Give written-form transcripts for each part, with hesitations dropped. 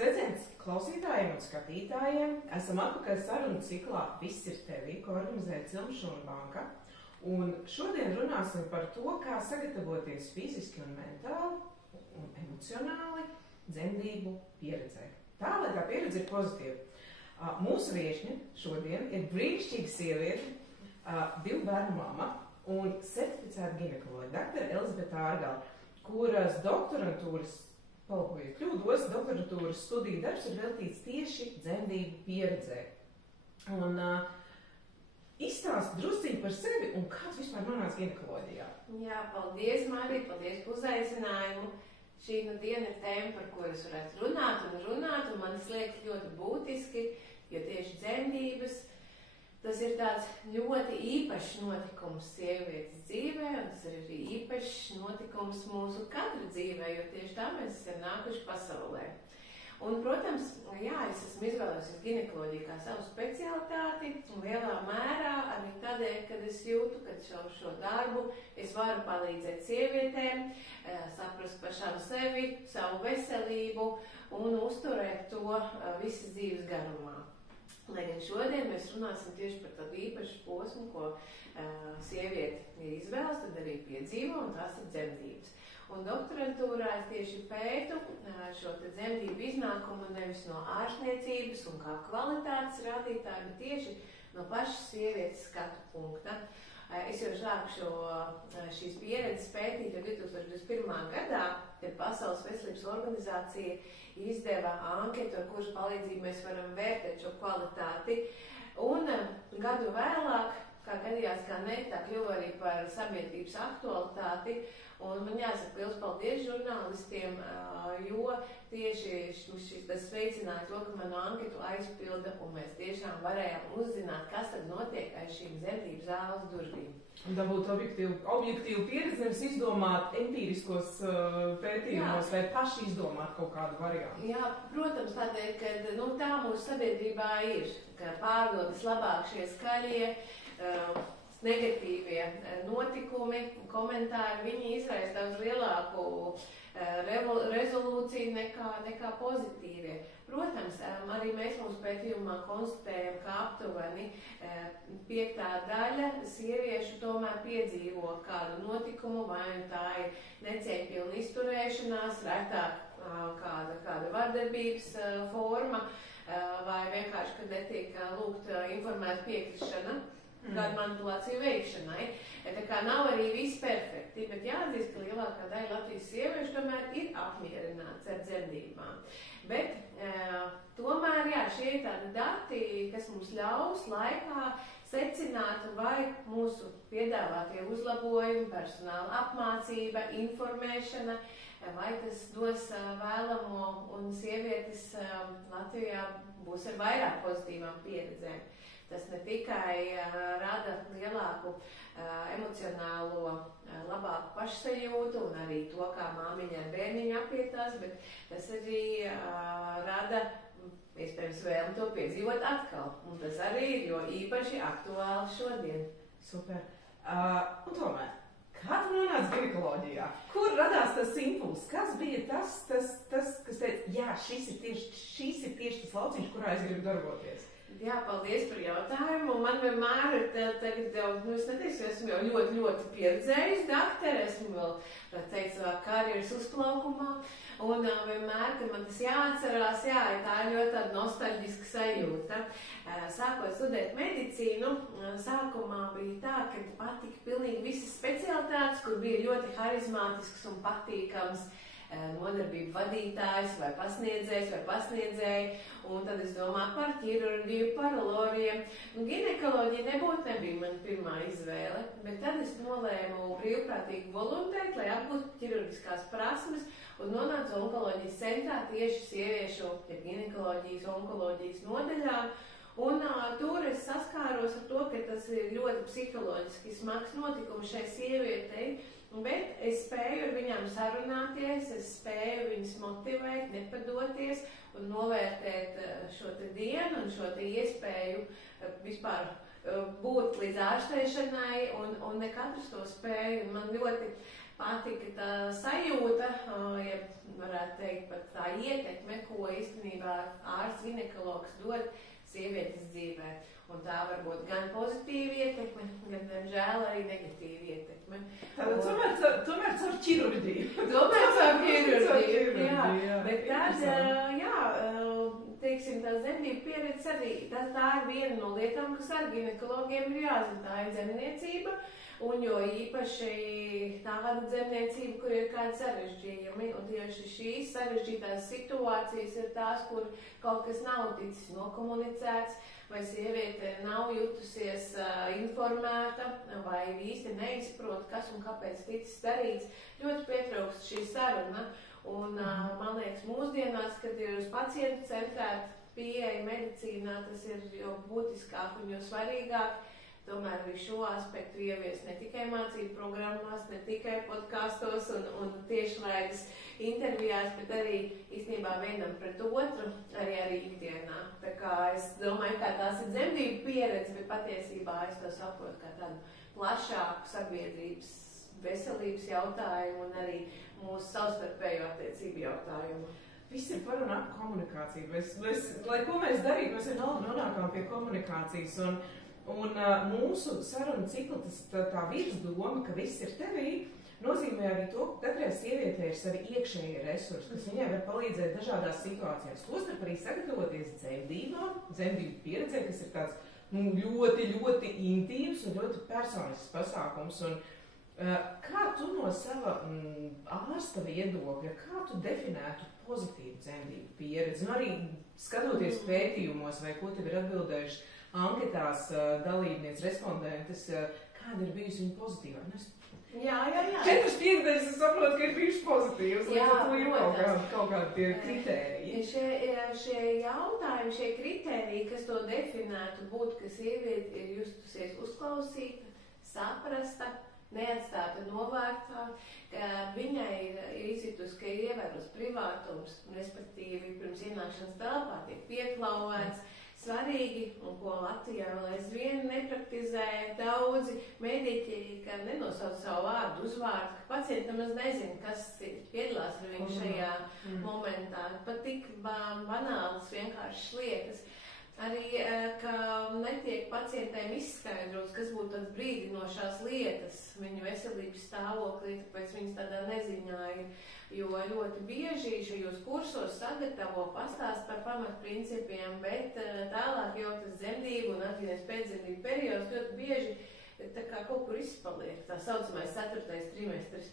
Sveiciens klausītājiem un skatītājiem! Esam atpakaļ sarunu ciklā Viss ir tevī, ko organizē Cilmšūna banka. Un šodien runāsim par to, kā sagatavoties fiziski un mentāli un emocionāli dzemdību pieredzē. Tā, lai tā pieredze ir pozitīva. Mūsu viešņa šodien ir brīnišķīga sieviete, 2 bērnu mama un certificēta ginekoloģa, doktora Elizabete Ārgala, kuras doktorantūras, palūkojiet kļūdos, doktorantūras studiju darbs ir veltīts tieši dzemdību pieredzē. Un izstāst drusciņi par sevi un kāds vispār nonāca ginekoloģijā. Jā, paldies, Marija, paldies par uzaicinājumu. Šī diena ir tēma, par ko es varētu runāt, un man liekas ļoti būtiski, jo tieši dzemdības, tas ir tāds ļoti īpašs notikums sievietes dzīvē, un tas ir arī īpašs notikums mūsu katra dzīvē, jo tieši tā mēs esam nākuši pasaulē. Un, protams, jā, es esmu izvēlējusies ginekoloģiju kā savu specialitāti, un lielā mērā arī tādēļ, kad es jūtu, ka šo darbu es varu palīdzēt sievietēm, saprast pašām sevi, savu veselību un uzturēt to visas dzīves garumā. Lai gan šodien mēs runāsim tieši par tādu īpašu posmu, ko sieviete izvēlas, tad arī piedzīvo, un tās ir dzemdības. Un doktorantūrā es tieši pētu šo dzemdību iznākumu nevis no ārstniecības un kā kvalitātes rādītāju, bet tieši no pašas sievietes skatu punkta. Es jau sāku šīs pieredzes pētīt jau 2021. gadā, kad Pasaules veselības organizācija izdeva anketu, ar kuras palīdzību mēs varam vērtēt šo kvalitāti. Un gadu vēlāk, kā gadījās, kā ne, tā kļuva arī par sabiedrības aktualitāti. Un man jāsaka liels paldies žurnālistiem, jo tieši tas veicināja to, ka manu anketu aizpilda, un mēs tiešām varējām uzzināt, kas tad notiek aiz šīm dzemdību zāles durvīm. Un dabūt objektīvu pieredzi, nevis izdomāt empīriskos pētījumos, vai paši izdomāt kaut kādu variantu. Jā, protams, tādēļ, ka tā mūsu sabiedrībā ir, ka pārdodas labāk šie skaļie, negatīvie notikumi, komentāri, viņi izraisa daudz lielāku rezolūciju nekā pozitīvie. Protams, arī mēs mūsu pētījumā konstatējam, ka aptuveni 5. daļa sieviešu tomēr piedzīvo kādu notikumu, vai tā ir necieņpilna izturēšanās, retāk kāda vardarbības forma, vai vienkārši, kad netiek lūgta informēta piekrišana kādu manipulāciju veikšanai. Tā kā nav arī viss perfekti, bet jāatzīst, ka lielākā daļa Latvijas sieviešu tomēr ir apmierināts ar dzemdībām. Bet tomēr, jā, šie ir tādi dati, kas mums ļaus laikā secināt, vai mūsu piedāvātie uzlabojumi, personāla apmācība, informēšana, vai tas dos vēlamo, un sievietes Latvijā būs ar vairāk pozitīvām pieredzēm. Tas ne tikai rada lielāku emocionālo, labāku pašsajūtu un arī to, kā māmiņa ar bērniņu apietās, bet tas arī rada, iespējams, vēlmi to piedzīvot atkal. Un tas arī ir jo īpaši aktuāli šodien. Super. Un tomēr, kā tu nonāci ginekoloģijā? Kur radās tas impulss? Kas bija tas, kas teica, jā, šis ir tieši tas lauciņš, kurā es gribu darboties? Jā, paldies par jautājumu. Man vienmēr ir tagad jau, es neteikšu, esmu jau ļoti, ļoti pieredzējusi dakteri, esmu vēl, teikt, savā karjeras uzplaukumā, un vienmēr, kad man tas jāatcerās, jā, tā ir ļoti tāda nostalģiska sajūta. Sākot studēt medicīnu, sākumā bija tā, ka patika pilnīgi visas specialitātes, kur bija ļoti harizmātisks un patīkams nodarbību vadītājs vai pasniedzējs vai pasniedzēji, un tad es domāju par ķirurģiju, paraloriem. Ginekoloģija nebija mana pirmā izvēle, bet tad es nolēmu brīvprātīgi voluntēt, lai apgūstu ķirurģiskās prasmes un nonācu onkoloģijas centrā tieši sieviešu ginekoloģijas, onkoloģijas nodaļā. Un tur es saskāros ar to, ka tas ir ļoti psiholoģiski smags notikums šai sievietei, bet es spēju ar viņām sarunāties, es spēju viņas motivēt, nepadoties un novērtēt šo te dienu un šo te iespēju vispār būt līdz ārstēšanai, un ne katrs to spēju. Man ļoti patika tā sajūta, ja varētu teikt pat tā ietekme, ko īstenībā ārsts ginekologs dod sievietes dzīvē. Un tā var būt gan pozitīva ietekme, gan, diemžēl, arī negatīva ietekme. Tomēr caur ķirurģiju. Tomēr caur ķirurģiju, jā. Bet tad, teiksim, tā dzemdību pieredze arī, tā ir viena no lietām, kas ar ginekologiem ir jāzina, tā ir dzemniecība. Un jo īpaši tāda dzemniecība, kur ir kādi sarežģījumi, un tieši šīs sarežģītās situācijas ir tās, kur kaut kas nav ticis nokomunicēts, vai sieviete nav jutusies informēta, vai īsti neizprot, kas un kāpēc ticis darīts. Ļoti pietrūkst šī saruna, un man liekas mūsdienās, kad ir uz pacientu centrēta pieeja medicīnā, tas ir jo būtiskāk un jo svarīgāk. Tomēr arī šo aspektu ievies ne tikai mācību programmās, ne tikai podkastos un tiešraides intervijās, bet arī īstenībā vienam pret otru, arī ikdienā. Tā kā es domāju, ka tās ir dzemdību pieredze, bet patiesībā es to saprotu kā tādu plašāku sabiedrības veselības jautājumu un arī mūsu savstarpējo attiecību jautājumu. Viss ir par un ap komunikāciju. Lai ko mēs darītu, mēs vienalga nonākam pie komunikācijas. Un mūsu sarunu cikla, tā virsdoma, ka viss ir tevī, nozīmē arī to, ka katrai sievietei ir savi iekšējie resursi, kas viņai var palīdzēt dažādās situācijās. Tostarp arī sagatavoties dzemdībām, dzemdību pieredzē, kas ir tāds ļoti, ļoti intīvs un ļoti personisks pasākums. Un, kā tu no sava ārsta viedokļa, kā tu definētu pozitīvu dzemdību pieredzi? Un arī skatoties pētījumos, vai ko tev ir atbildējuši anketās dalībnieks, respondentes, kāda ir bijusi viņa pozitīvā? Jā. 4/5 es saprotu, ka ir bijuši pozitīvs, lai tu ir kaut kādi tie kritēriji. Šie jautājumi, šie kritēriji, kas to definētu, būtu, ka sieviete ir justusies uzklausīta, saprasta, neatstāta novārtā, ka viņai ir izjutus, ka ir ievēros privātums, respektīvi pirms ienākšanas telpā tiek pieklauvēts. Svarīgi, un ko Latvijā vēl aizvien nepraktizē daudzi mediķi, ka nenosauc savu vārdu, uzvārdu, ka pacientam maz nezina, kas piedalās ar viņu šajā momentā. Pat tik banālas vienkāršas lietas. Arī, ka netiek pacientiem izskaidrots, kas būtu tāds brīdinošās lietas viņu veselības stāvoklī, tāpēc viņas tādā neziņā ir. Jo ļoti bieži šajos kursos sagatavo pastāst par pamatprincipiem, bet tālāk jau tas dzemdību un atgriezt pēcdzemdību periods ļoti bieži tā kā kaut kur izpaliek, tā saucamais 4. trimestris.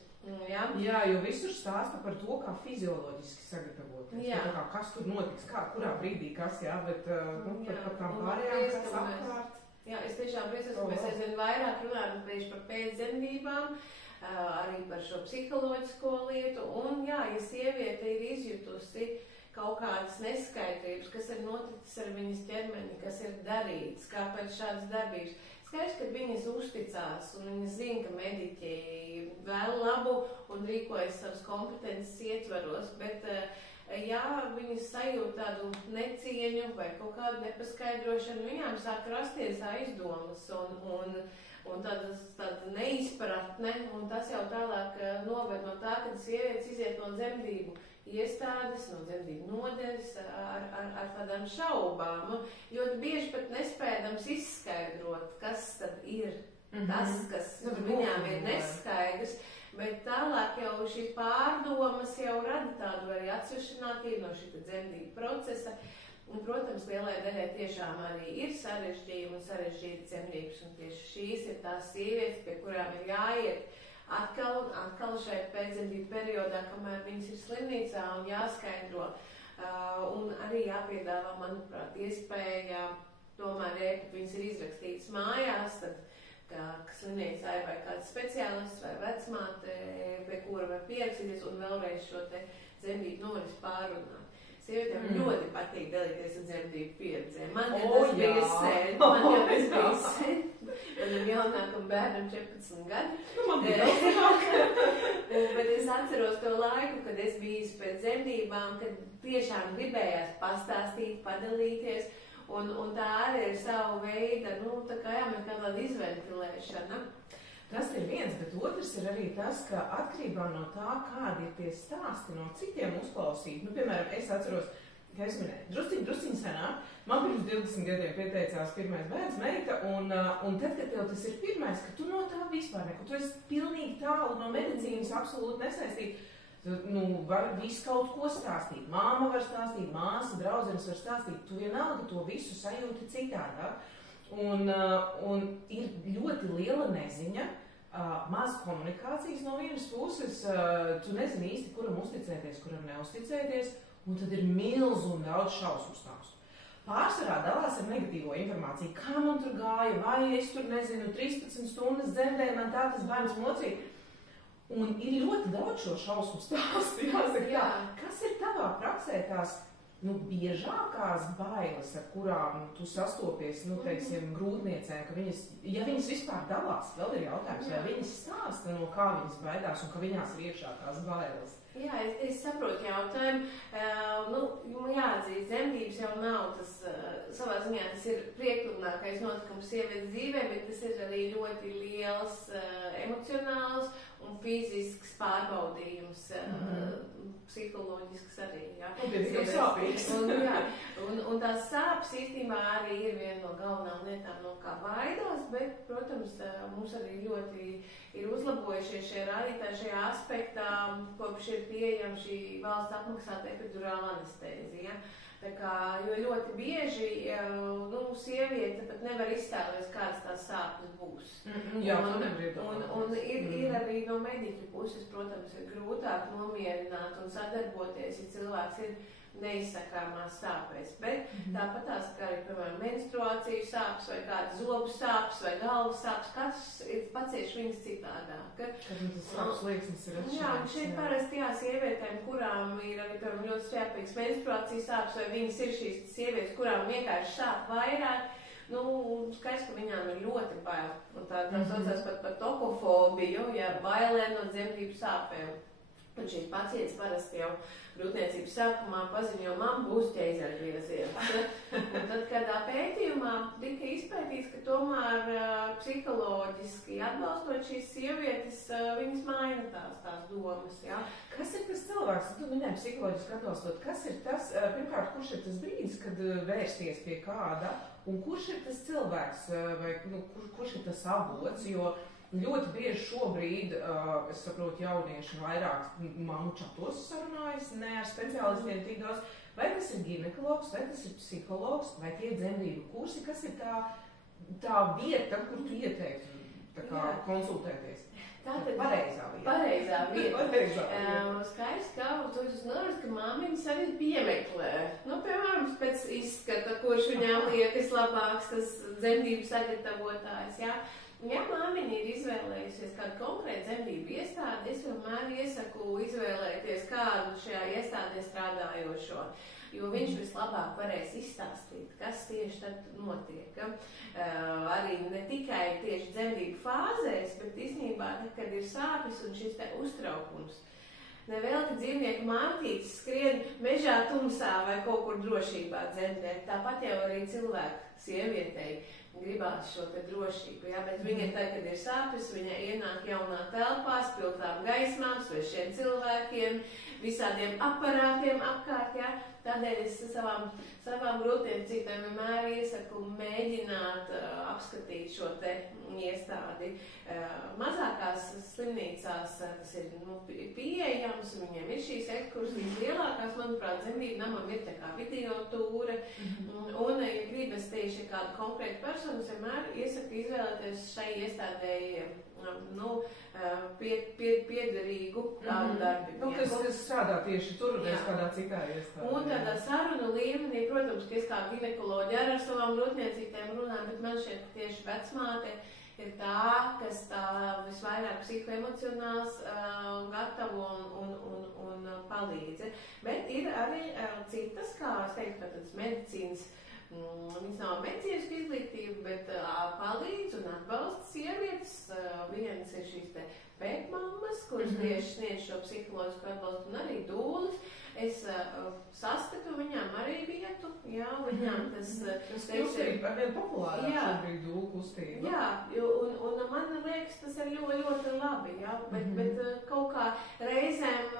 Jā, jo visur stāsta par to, kā fizioloģiski sagatavoties. Tā kā kas tur notiks, kurā brīdī kas, bet par tām pārējām, kas apkārt. Jā, es tiešām priecājos, ka mēs aizvien vairāk runājam tieši par pēcdzemdībām, arī par šo psiholoģisko lietu. Un jā, ja sieviete ir izjutusi kaut kādas neskaidrības, kas ir noticis ar viņas ķermeni, kas ir darīts, kāpēc šādas darbības. Skaidrs, ka viņas uzticās un viņas zina, ka mediķi vēl labu un rīkojas savas kompetences ietvaros, bet ja viņas sajūt tādu necieņu vai kaut kādu nepaskaidrošanu, viņām sāk rasties aizdomas un tāda neizpratne, un tas jau tālāk noved no tā, kad sievietes iziet no dzemdību iestādes, no dzemdību nodeļas ar tādām šaubām. Ļoti bieži pat nespēdams izskaidrot, kas tad ir tas, kas viņām ir neskaidrs, bet tālāk jau šīs pārdomas jau rada tādu arī atsvešinātību no šī dzemdību procesa. Un, protams, lielai daļai tiešām arī ir sarežģījumi un sarežģīti dzemdības, un tieši šīs ir tās sievietes, pie kurām ir jāiet atkal un atkal šai pēcdzemdību periodā, kamēr viņas ir slimnīcā un jāskaidro. Un arī jāpiedāvā, manuprāt, iespēja tomēr, ja viņas ir izrakstītas mājās, tad kā slimnīcā vai kāds speciālists vai vecmāte, pie kura var pierakstīties un vēlreiz šo te dzemdību norisi pārunāt. Sievietēm ļoti patīk dalīties ar dzemdību pieredzēm. Man tas bija sen. Manam jaunākam bērnam 14 gadi. Man bija vēl Bet es atceros to laiku, kad es biju pēc dzemdībām, kad tiešām gribējās pastāstīt, padalīties. Un tā arī ir savu veidu, tā kā jāmet kāda izventilēšana. Tas ir viens, bet otrs ir arī tas, ka atkarībā no tā, kādi ir tie stāsti no citiem uzklausīt. Nu, piemēram, es atceros, ka es minēju, drusciņi senāk, man pirms 20 gadiem pieteicās pirmais bērns meita, un tad, kad tev tas ir pirmais, ka tu no tā vispār neko, tu esi pilnīgi tālu no medicīnas absolūti nesaistīt. Nu, var visu kaut ko stāstīt. Māma var stāstīt, māsa, draudzenes var stāstīt. Tu vienalga to visu sajūti citādāk. Un ir ļoti liela neziņa, maz komunikācijas no vienas puses, tu nezini īsti, kuram uzticēties, kuram neuzticēties, un tad ir milz un daudz šausmu stāstu. Pārsvarā dalās ar negatīvo informāciju, kā man tur gāja, vai es tur nezinu, 13 stundas dzemdēju, man tā tas bērns mocīja. Un ir ļoti daudz šo šausmu stāstu, jāsaka, jā. Kas ir tavā praksē tās biežākās bailes, ar kurām tu sastopies, teiksim, grūtniecēm, ka viņas, ja viņas vispār dalās, vēl ir jautājums, vai viņas stāsta, no kā viņas baidās un ka viņās ir iekšā tās bailes. Jā, es saprotu jautājumu. Jāatzīst, dzemdības jau nav tas, savā ziņā tas ir prieklunākais notikums sievietes dzīvē, bet tas ir arī ļoti liels emocionāls un fizisks pārbaudījums, psiholoģisks arī, jā. Un tās sāpes īstenībā arī ir viena no galvenām lietām, no kā baidās, bet, protams, mums arī ļoti ir uzlabojušies šie rādītāji šajā aspektā, kopš ir pieejama šī valsts apmaksāta epidurāla anestēzija. Tā kā, jo ļoti bieži sieviete pat nevar iztēloties, kādas tās sāpes būs. Jā, un ir arī no mediķu puses, protams, ir grūtāk nomierināt un sadarboties, ja cilvēks ir neizsakāmās sāpēs. Bet tāpat tās, kā arī, piemēram, menstruāciju sāpes vai kādas zobu sāpes vai galvas sāpes, katrs ir pacieš viņas citādāk. Kad tas sāpes lieksnis ir atšķirīgs. Jā, un šeit parasti sievietēm, kurām ir arī, piemēram, ļoti sāpīgas menstruācijas sāpes, vai viņas ir šīs sievietes, kurām vienkārši sāp vairāk, skaidrs, ka viņām ir ļoti bail. Un tā saucās pat par tokofobiju, bailē no dzemdību sāpēm. Un šīs pacientes parasti jau grūtniecības sākumā paziņo, man būs ķeizaļgrieziens. Un tad kādā pētījumā tika izpētīts, ka tomēr psiholoģiski atbalstot šīs sievietes, viņas maina tās domas. Jā. Kas ir tas cilvēks, tu minēji psiholoģiski atbalstot, kas ir tas, pirmkārt, kurš ir tas brīdis, kad vērsties pie kāda, un kurš ir tas cilvēks, vai kurš ir tas avots, jo ļoti bieži šobrīd, es saprotu, jaunieši vairāk mammu čatos sarunājas, ne ar speciālistiem tik daudz, vai tas ir ginekologs, vai tas ir psihologs, vai tie dzemdību kursi, kas ir tā vieta, kur tu ieteiktu konsultēties? Tā tad pareizā vieta. Pareizā vieta. Skaidrs, ka tu norādi, ka māmiņas arī piemeklē. Piemēram, pēc izskata, kurš viņām liekas labāks, tas dzemdību sagatavotājs, jā. Ja māmiņa ir izvēlējusies kādu konkrētu dzemdību iestādi, es vienmēr iesaku izvēlēties kādu šajā iestādē strādājošo, jo viņš vislabāk varēs izstāstīt, kas tieši tad notiek. Arī ne tikai tieši dzemdību fāzēs, bet īstenībā, kad ir sāpes un šis te uztraukums. Nevēl, ka dzīvnieku mātītes skrien mežā tumsā vai kaut kur drošībā dzemdēt. Tāpat jau arī cilvēku sievietei gribās šo te drošību, jā, bet viņa tad, kad ir sāpes, viņa ienāk jaunā telpā, spilgtām gaismām, svešiem cilvēkiem, visādiem aparātiem apkārt, jā. Tādēļ es savām grūtniecītēm vienmēr iesaku mēģināt apskatīt šo te iestādi. Mazākās slimnīcās tas ir pieejams, viņiem ir šīs ekskursijas. Lielākās, manuprāt, dzemdību namam ir tā kā video tūre. Un, ja gribas tieši kādu konkrētu personu, vienmēr iesaku izvēlēties šai iestādēji piederīgu kādu darbinieku. Kas strādā tieši tur, un kādā citā iestādē. Un tādā sarunu līmenī, protams, ka es kā ginekoloģi ar savām grūtniecītēm runāju, bet man šeit tieši vecmāte ir tā, kas tā visvairāk psihoemocionāls gatavo un palīdzi. Bet ir arī citas, kā es teiktu, tādas medicīnas, viņas nav medicīnisku izglītību, bet palīdz un atbalsta sievietes. Vienas ir šīs te pēkmammas, kuras tieši sniedz šo psiholoģisku atbalstu, un arī dūles. Es sastatu viņām arī vietu, Jā, viņām tas kustība ar vien populārāk šobrīd dūlu kustība. Jā, un man liekas, tas ir ļoti, ļoti labi, jā, bet kaut kā reizēm,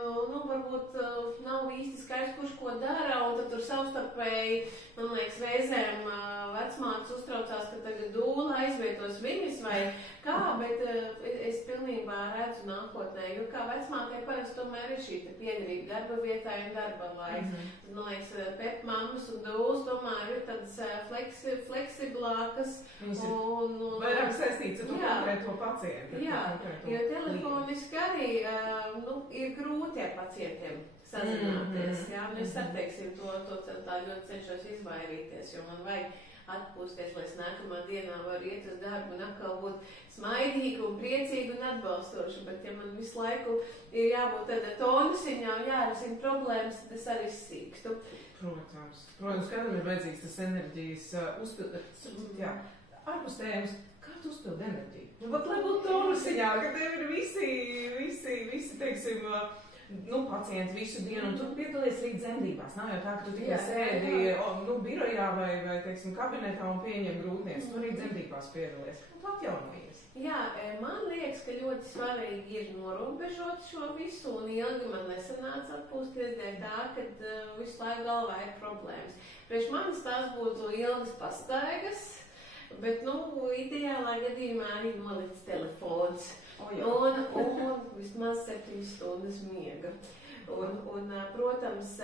varbūt nav īsti skaidrs, kurš ko dara, un tad tur savstarpēji, man liekas, reizēm vecmātes uztraucās, ka tagad dūla aizvietos viņas vai kā, bet es pilnībā redzu nākotnē, jo kā vecmātei parasti tomēr ir šī piedarība darba vietai un darba laiks. Tad, man liekas, pepmammas un dūles tomēr ir tādas fleksiblākas. Un vairāk saistīts ar to konkrēto pacientu. Jā, jo telefoniski arī ir grūti ar pacientiem sazināties. Jā, es atteiksim to tā ļoti cenšos izvairīties, jo man vajag atpūsties, lai es nākamā dienā varu iet uz darbu un atkal būt smaidīga un priecīga un atbalstoša, bet ja man visu laiku ir jābūt tāda tonusiņā un jārisina problēmas, tad es arī sīkstu. Protams, kādam ir vajadzīgs tas enerģijas uzpildīt. Jā, ārpus tēmas, kā tu uzpildi enerģiju? Lai būtu tonusiņā, ka tev ir visi, teiksim, pacienti visu dienu, un tu piedalies arī dzemdībās. Nav jau tā, ka tu tikai sēdi birojā vai teiksim, kabinetā un pieņem grūtniecības. Tu arī dzemdībās piedalies. Un tu atjaunojies. Jā, man liekas, ka ļoti svarīgi ir norobežot šo visu, un ilgi man nesanāca atpūsties dēļ tā, kad visu laiku galvā ir problēmas. Priekš manis tās būtu ilgas pastaigas, bet, ideālā gadījumā arī nolikts telefons. Un vismaz 7 stundas miega. Un, protams,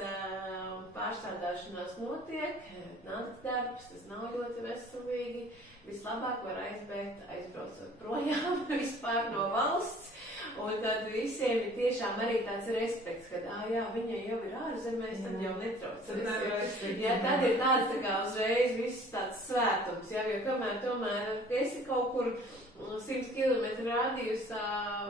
pārstrādāšanās notiek, nakts darbs, tas nav ļoti veselīgi. Vislabāk var aizbraucot projām vispār no valsts. Un tad visiem ir tiešām arī tāds respekts, ka, viņa jau ir ārzemēs, tad jau netraucēs. Jā, tad ir tāds tā kā uzreiz viss tāds svētums, jo tomēr esi kaut kur 100 km rādījusā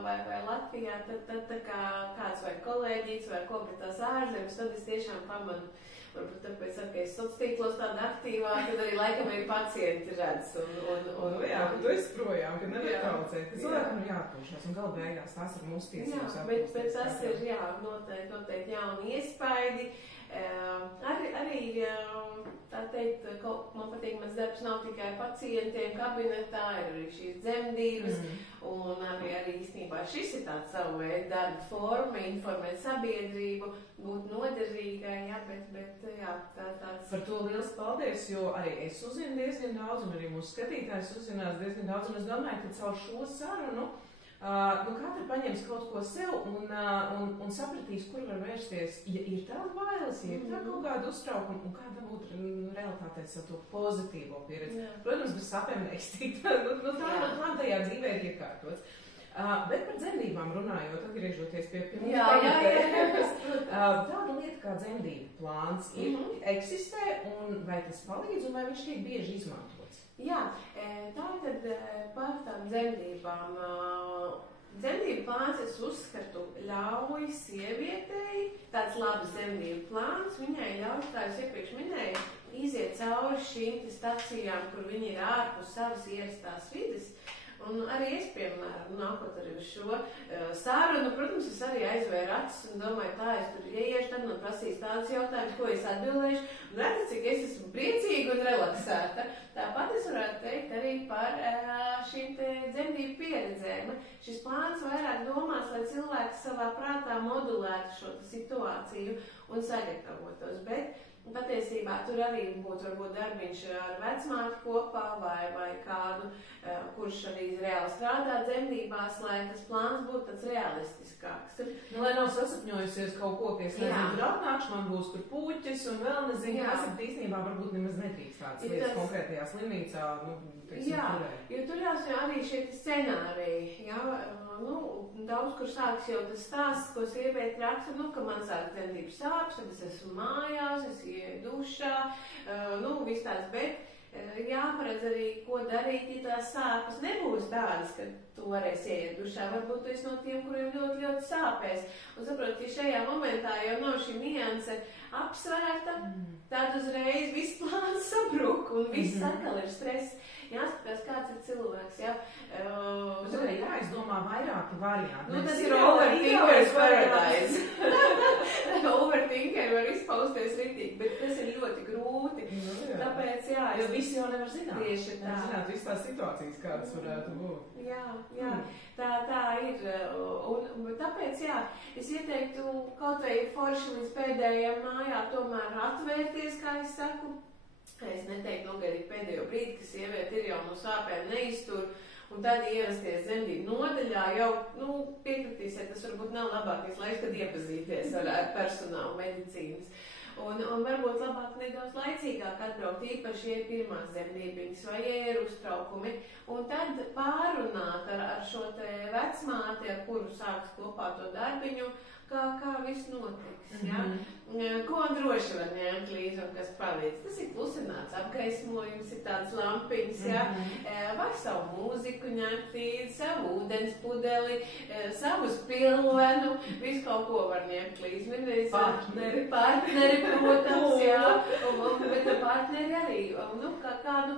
vai Latvijā, tad tā kā kāds vai kolēģis vai ko, bet tās ārzemes, tad es tiešām pamanu. Varbūt tāpēc, ka es sociālos tīklos tāda aktīvāk, tad arī laikam arī pacienti redz. Jā, ka tu esi projām, ka nevar traucēt. Tas cilvēkam ir jāatpūšās, un gala beigās tās ir mūsu tiesības. Jā, bet tas ir, noteikti jauni iespaidi. Arī, tā teikt, man patīk, mans darbs nav tikai pacientiem kabinetā, ir arī šīs dzemdības, un arī īstenībā šis ir tāds savu veidu darba forma, informēt sabiedrību, būt noderīgai, bet tāds. Par to liels paldies, jo arī es uzzinu diezgan daudz, un arī mūsu skatītājs uzzinās diezgan daudz, un es domāju, ka caur šo sarunu katra paņems kaut ko sev un sapratīs, kur var vērsties, ja ir tāda bailes, ja ir tā kaut kāda uztraukuma, un kāda būtu realitātē savu to pozitīvo pieredzi. Jā. Protams, bez sapēm neiztikt, tā tajā dzīvē ir iekārtots. Bet par dzemdībām runājot, atgriežoties pie mums, tāda lieta kā dzemdību plāns eksistē, un vai tas palīdz, un vai viņš tiek bieži izmantots? Jā, tā tad par tām dzemdībām. Dzemdību plāns, es uzskatu, ļauj sievietei, tāds labs dzemdību plāns, viņai ļauj, kā es iepriekš minēju, iziet cauri šīm stacijām, kur viņi ir ārpus savas ierastās vides. Un arī es, piemēram, nākot arī uz šo sarunu, protams, es arī aizvēru acis un domāju, tā es tur ieiešu, tad man prasīs tādas jautājumas, ko es atbildēšu. Un redzu, cik es esmu priecīga un relaksēta. Tāpat es varētu teikt arī par šīm te dzemdību pieredzēm. Šis plāns vairāk domās, lai cilvēks savā prātā modulētu šo situāciju un sagatavotos. Bet patiesībā tur arī būtu varbūt darbiņš ar vecmāti kopā vai kādu, kurš arī reāli strādā dzemdībās, lai tas plāns būtu tāds realistiskāks. Lai nav sasapņojusies kaut ko, ka es nezinu, tur atnākšu, man būs tur puķis un vēl nezinu, kas ir īstenībā varbūt nemaz nedrīkst tādas lietas konkrētajā slimnīcā. Jo tur jāsaka arī šie scenāriji, daudz, kur sāks jau tas stāsts, ko sieviete raksta, ka man sāk dzemdības sāpes, tad es esmu mājās, es ieju dušā, viss tās, bet jāparedz arī, ko darīt, ja tās sāpes nebūs tādas, ka tu varēsi ieiet dušā. Varbūt tu esi no tiem, kuriem ļoti, ļoti sāpēs. Un saprot, ja šajā momentā jau nav šī nianse apsvērta, tad uzreiz viss plāns sabruk un viss atkal ir stress. Jāskatās, kāds ir cilvēks, jā. Bet arī jāizdomā vairāki varianti. Tas ir overthinkers paradise. Overthinker var izpausties ritīgi, bet tas ir ļoti grūti. tāpēc, jā. Jo visi jau nevar zināt. Tieši tā. Zināt visas tās situācijas, kādas varētu būt. Jā. Tā ir. Un tāpēc, jā, es ieteiktu kaut vai forši līdz pēdējiem mājā tomēr atvērties, kā es saku. Es neteiktu nogaidīt pēdējo brīdi, ka sieviete ir jau no sāpēm neiztur. Un tad ierasties dzemdību nodaļā jau, piekritīsiet, tas varbūt nav labākais laiks, kad iepazīties ar personālu medicīnas. Un varbūt labāk nedaudz laicīgāk atbraukt, īpaši, ja ir pirmās dzemdībiņas vai ja ir uztraukumi. Un tad pārunāt ar šo te vecmāti, ar kuru sāks kopā to darbiņu, kā viss notiks, ja? Ko droši var ņemt līdzi un kas palīdz. Tas ir klusināts apgaismojums, ir tāds lampiņas, ja? Vai savu mūziku ņemt līdzi, savu ūdens pudeli, savu spilvenu, visu kaut ko var ņemt līdzi. Partneri, protams, jā, bet partneri arī,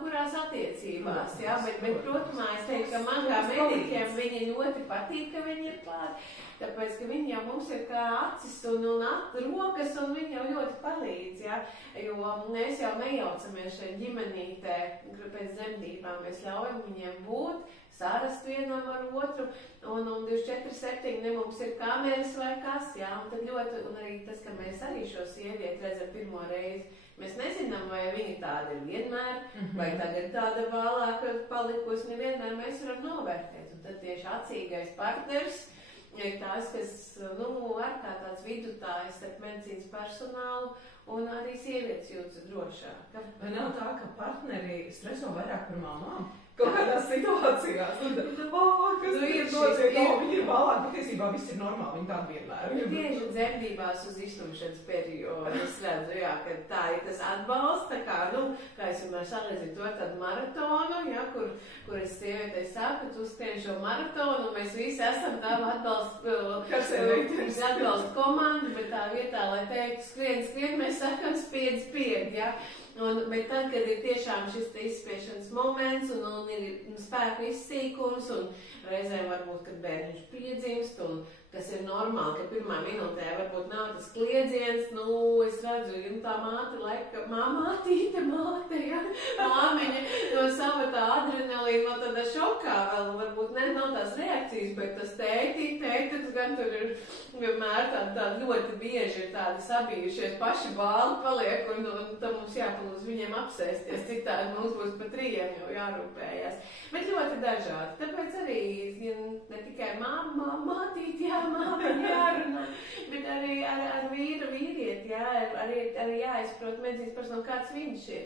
kurās attiecībās, jā, bet, protams, es teiktu, ka man kā mediķiem viņi ļoti patīk, ka viņi ir klāt. Tāpēc, ka viņi jau mums ir kā acis un rokas, un viņi jau ļoti palīdz, ja? Jo mēs jau nejaucamies šeit ģimenītē pēc dzemdībām, mēs ļaujam viņiem būt, sarast vienam ar otru, un 24/7 ne mums ir kameras vai kas, ja? Un tad ļoti, un arī tas, ka mēs arī šo sievieti redzam pirmo reizi, mēs nezinām, vai viņa tāda ir vienmēr, vai tagad tāda vēlāk palikusi, nevienmēr mēs varam novērtēt, un tad tieši acīgais partners ir tās, kas, ar kā tāds vidutājs ar medicīnas personālu un arī sievietes jūtas drošāk. Vai nav tā, ka partneri streso vairāk par mamām? Kaut kādās situācijās. Kas ir notiek? Viņi ir vēlāk, patiesībā viss ir normāli, viņi tādi vienmēr. Tieši dzemdībās uz iztumšanas periodu es redzu, jā, ka tā ir tas atbalsts, tā kā, kā es vienmēr salīdzinu to tādu maratonu, jā, kur es sievietei saku, tu skrien šo maratonu, un mēs visi esam tā atbalsta komanda, bet tā vietā, lai teiktu skrien, mēs sakam spied, jā. Bet tad, kad ir tiešām šis izspiešanas moments un ir spēku izsīkums un reizēm varbūt, kad bērniņš piedzimst un kas ir normāli, ka pirmā minūtē varbūt nav tas kliedziens, es redzu, tā māte laika, māte, ja, māmiņa, no sava tā adrenalīna, no tādā šokā vēl varbūt nav tās reakcijas, bet tas tētis gan tur ir vienmēr tādi ļoti bieži ir tādi sabijušies, paši bāli paliek un tad mums jāpalūdz viņiem apsēsties, citādi mums būs pa 3 jau jārūpējās. Bet ļoti dažādi, tāpēc arī ne tikai mātīti, māmiņa jārunā, bet arī ar vīrieti, jā, arī jāizprot medicīnas personālu, kāds viņš ir.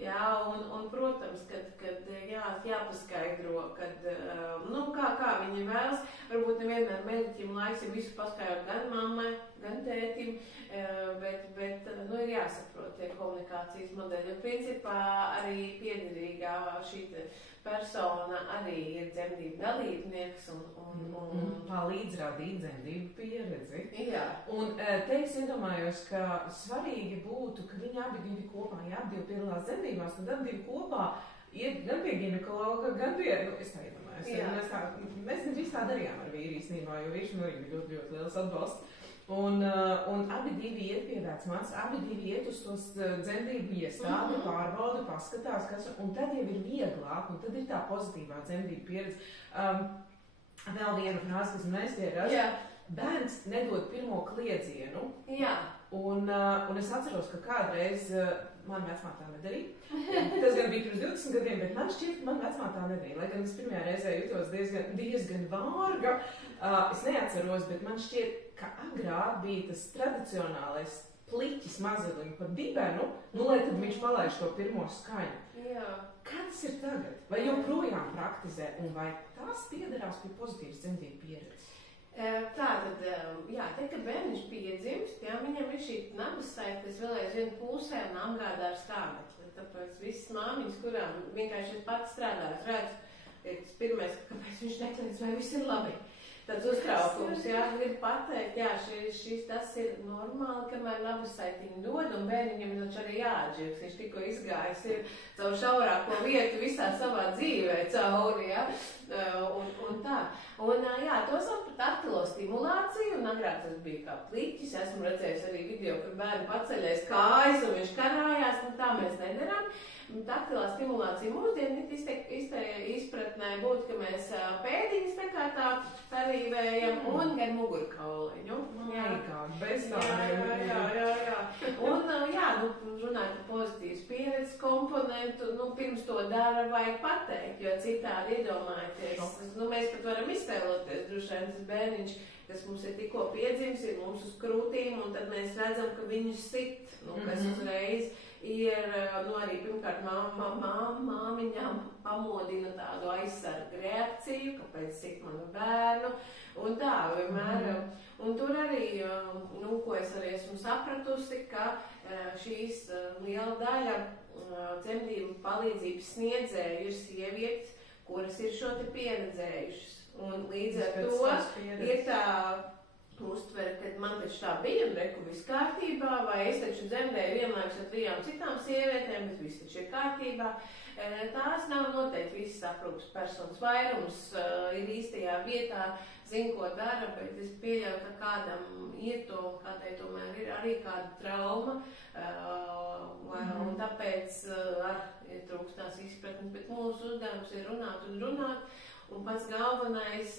Jā, un protams, kad jāpaskaidro, kā viņi vēlas, varbūt nevienmēr mediķim laiks ir visu paskaidrot gan mammai, gan tētim, bet ir jāsaprot tie komunikācijas modeļi. Un principā arī piederīgā šī persona arī ir dzemdību dalībnieks un palīdz radīt dzemdību pieredzi. Jā. Un te es iedomājos, ka svarīgi būtu, ka viņi abi kopā, ja abi piedalās dzemdībās, tad abi kopā iet gan pie ginekologa, gan pie, es tā iedomājos, mēs drīz tā darījām ar vīri īstenībā, jo vīrs arī bija ļoti, ļoti liels atbalsts. Un abi divi iet pie vecmātes, abi divi iet uz tos dzemdību iestādi, pārbauda, paskatās, un tad jau ir vieglāk, un tad ir tā pozitīvā dzemdību pieredze. Vēl viena frāze, kas man aizķērās. Bērns nedod pirmo kliedzienu. Jā. Un es atceros, ka kādreiz man vecmāte tā nedarīja. Tas gan bija pirms 20 gadiem, bet man šķiet, ka man vecmāte tā nedarīja. Lai gan es pirmajā reizē jutos diezgan vārga, es neatceros, bet man šķiet, ka agrāk bija tas tradicionālais pliķis mazuliņu par dibenu, lai tad viņš palaiž to pirmo skaņu. Jā. Kā tas ir tagad? Vai joprojām praktizē, un vai tās piederās pie pozitīvas dzemdību pieredzes? Tātad, kad bērniņš piedzimst, viņam ir šī nabas saite, kas vēl aizvien pulsē un apgādā ar stāvekli. Tāpēc visas māmiņas, kurām vienkārši pats strādājot, redz, tas pirmais, kāpēc viņš nekliedz, vai viss ir labi. Tāds uztraukums, grib pateikt, tas ir normāli, kamēr nabas saitiņu dod, un bērniņam taču arī jāatžirgs. Viņš tikko izgājis ir caur šaurāko vietu visā savā dzīvē cauri, un tā. Un to sauc par taktilo stimulāciju, un agrāk tas bija kā pliķis. Esmu redzējis arī video, kur bērni paceļais kājas, un viņš karājās, tā mēs nedarām. Taktilā stimulācija mūsdienu izpratnē būtu, ka mēs pēdiņas tā kā tā parīvējam un gan mugurkauliņu. Bez tā. Jā. Un, runājot par pozitīvas pieredzes komponentu, pirms to dara vajag pateikt, jo citādi iedomājieties. Mēs pat varam iztēloties, droši vien tas bērniņš, kas mums ir tikko piedzimis, ir mums uz krūtīm, un tad mēs redzam, ka viņus sit, kas uzreiz ir, arī pirmkārt māmiņām pamodina tādu aizsargu reakciju, kāpēc sit manu bērnu, un tā vienmēr. Un tur arī, ko es arī esmu sapratusi, ka šīs liela daļa dzemdību palīdzības sniedzēju ir sievietes, kuras ir šo te pieredzējušas. Un līdz ar to ir tā uztvere, ka man taču tā bija un reku viss kārtībā, vai es taču dzemdēju vienlaikus ar 3 citām sievietēm, bet viss taču ir kārtībā. Tās nav noteikti visas aprūpas personas. Vairums ir īstajā vietā, zina, ko dara, bet es pieļauju, ka kādam ir to, kādai tomēr ir arī kāda trauma, un tāpēc ir trūkstās izpratnes, bet mūsu uzdevums ir runāt un runāt. Un pats galvenais,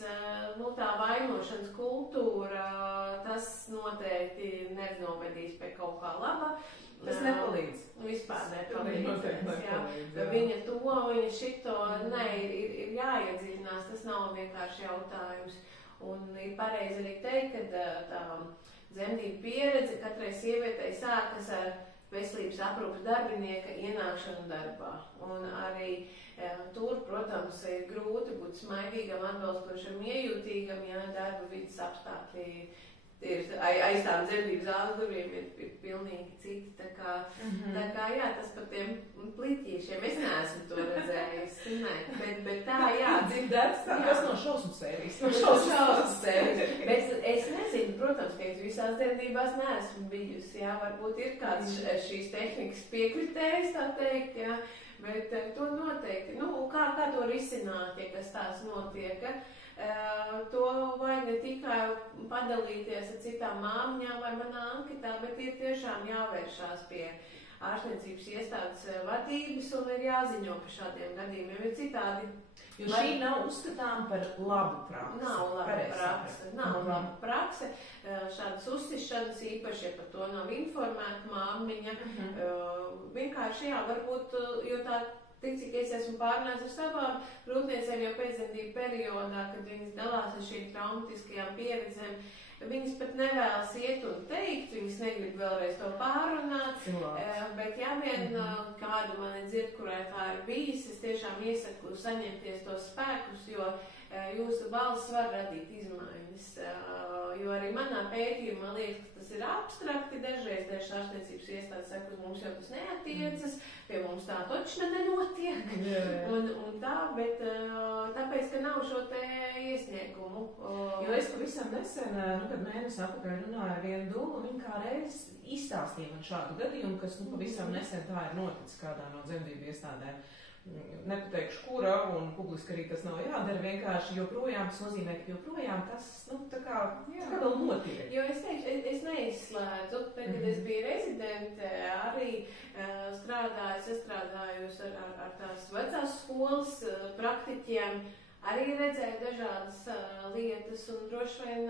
tā vainošanas kultūra, tas noteikti nenovedīs pie kaut kā laba. Tas nepalīdz. Vispār nepalīdz. Viņa to, viņa šito, ir jāiedziļinās, tas nav vienkārši jautājums. Un ir pareizi arī teikt, ka tā dzemdību pieredze katrai sievietei sākas ar veselības aprūpas darbinieka ienākšanu darbā. Un arī tur, protams, ir grūti būt smaidīgam, atbalstošam, iejūtīgam, ja darba vidas apstākļi ir aiz tām dzemdību zāles durvīm ir pilnīgi citi. Tā kā, jā, tas par tiem pliķīšiem, es neesmu to redzējis, bet tā, jā. Dzirdēts, kas no šausmu sērijas? Bet es nezinu, protams, ka es visās dzemdībās neesmu bijusi, jā, varbūt ir kāds šīs tehnikas piekritējs, tā teikt, jā. Bet to noteikti, kā to risināt, ja kas tās notiek, to vajag ne tikai padalīties ar citām māmiņām vai manā anketā, bet ir tiešām jāvēršās pie ārstniecības iestādes vadības un ir jāziņo par šādiem gadījumiem, jo citādi. Jo šī nav uzskatām par labu praksi. Nav laba prakse. Šādas uzsišanas īpaši, ja par to nav informēta māmiņa. Vienkārši, jā, varbūt, jo tā, cik es esmu pārnājusi ar savām grūtniecēm jau pēcdzemdību periodā, kad viņas dalās ar šīm traumatiskajām pieredzēm, viņas pat nevēlas iet un teikt, viņas negrib vēlreiz to pārunāt, bet ja vien kādu mani dzird, kurai tā ir bijis, es tiešām iesaku saņemties tos spēkus, jo jūsu balss var radīt izmaiņas, jo arī manā pētījumā liekas, ka tas ir abstrakti, dažreiz dažas ārstniecības iestādes saka, uz mums jau tas neatiecas, pie mums tā točna nenotiek, un tā, bet tāpēc, ka nav šo te iesniegumu. Jo es pavisam nesen, kad mēnesi atpakaļ runāju ar vienu dūlu, viņa kā reiz izstāstīja man šādu gadījumu, kas pavisam nesen tā ir noticis kādā no dzemdību iestādēm. Nepateikšu, kura, un publiski arī tas nav jādara, vienkārši joprojām tas nozīmē, ka joprojām tas, tā kā vēl notiek. Jo es teikšu, es neizslēdzu, kad es biju rezidente, arī strādājusi ar tās vecās skolas praktiķiem, arī redzēju dažādas lietas, un droši vien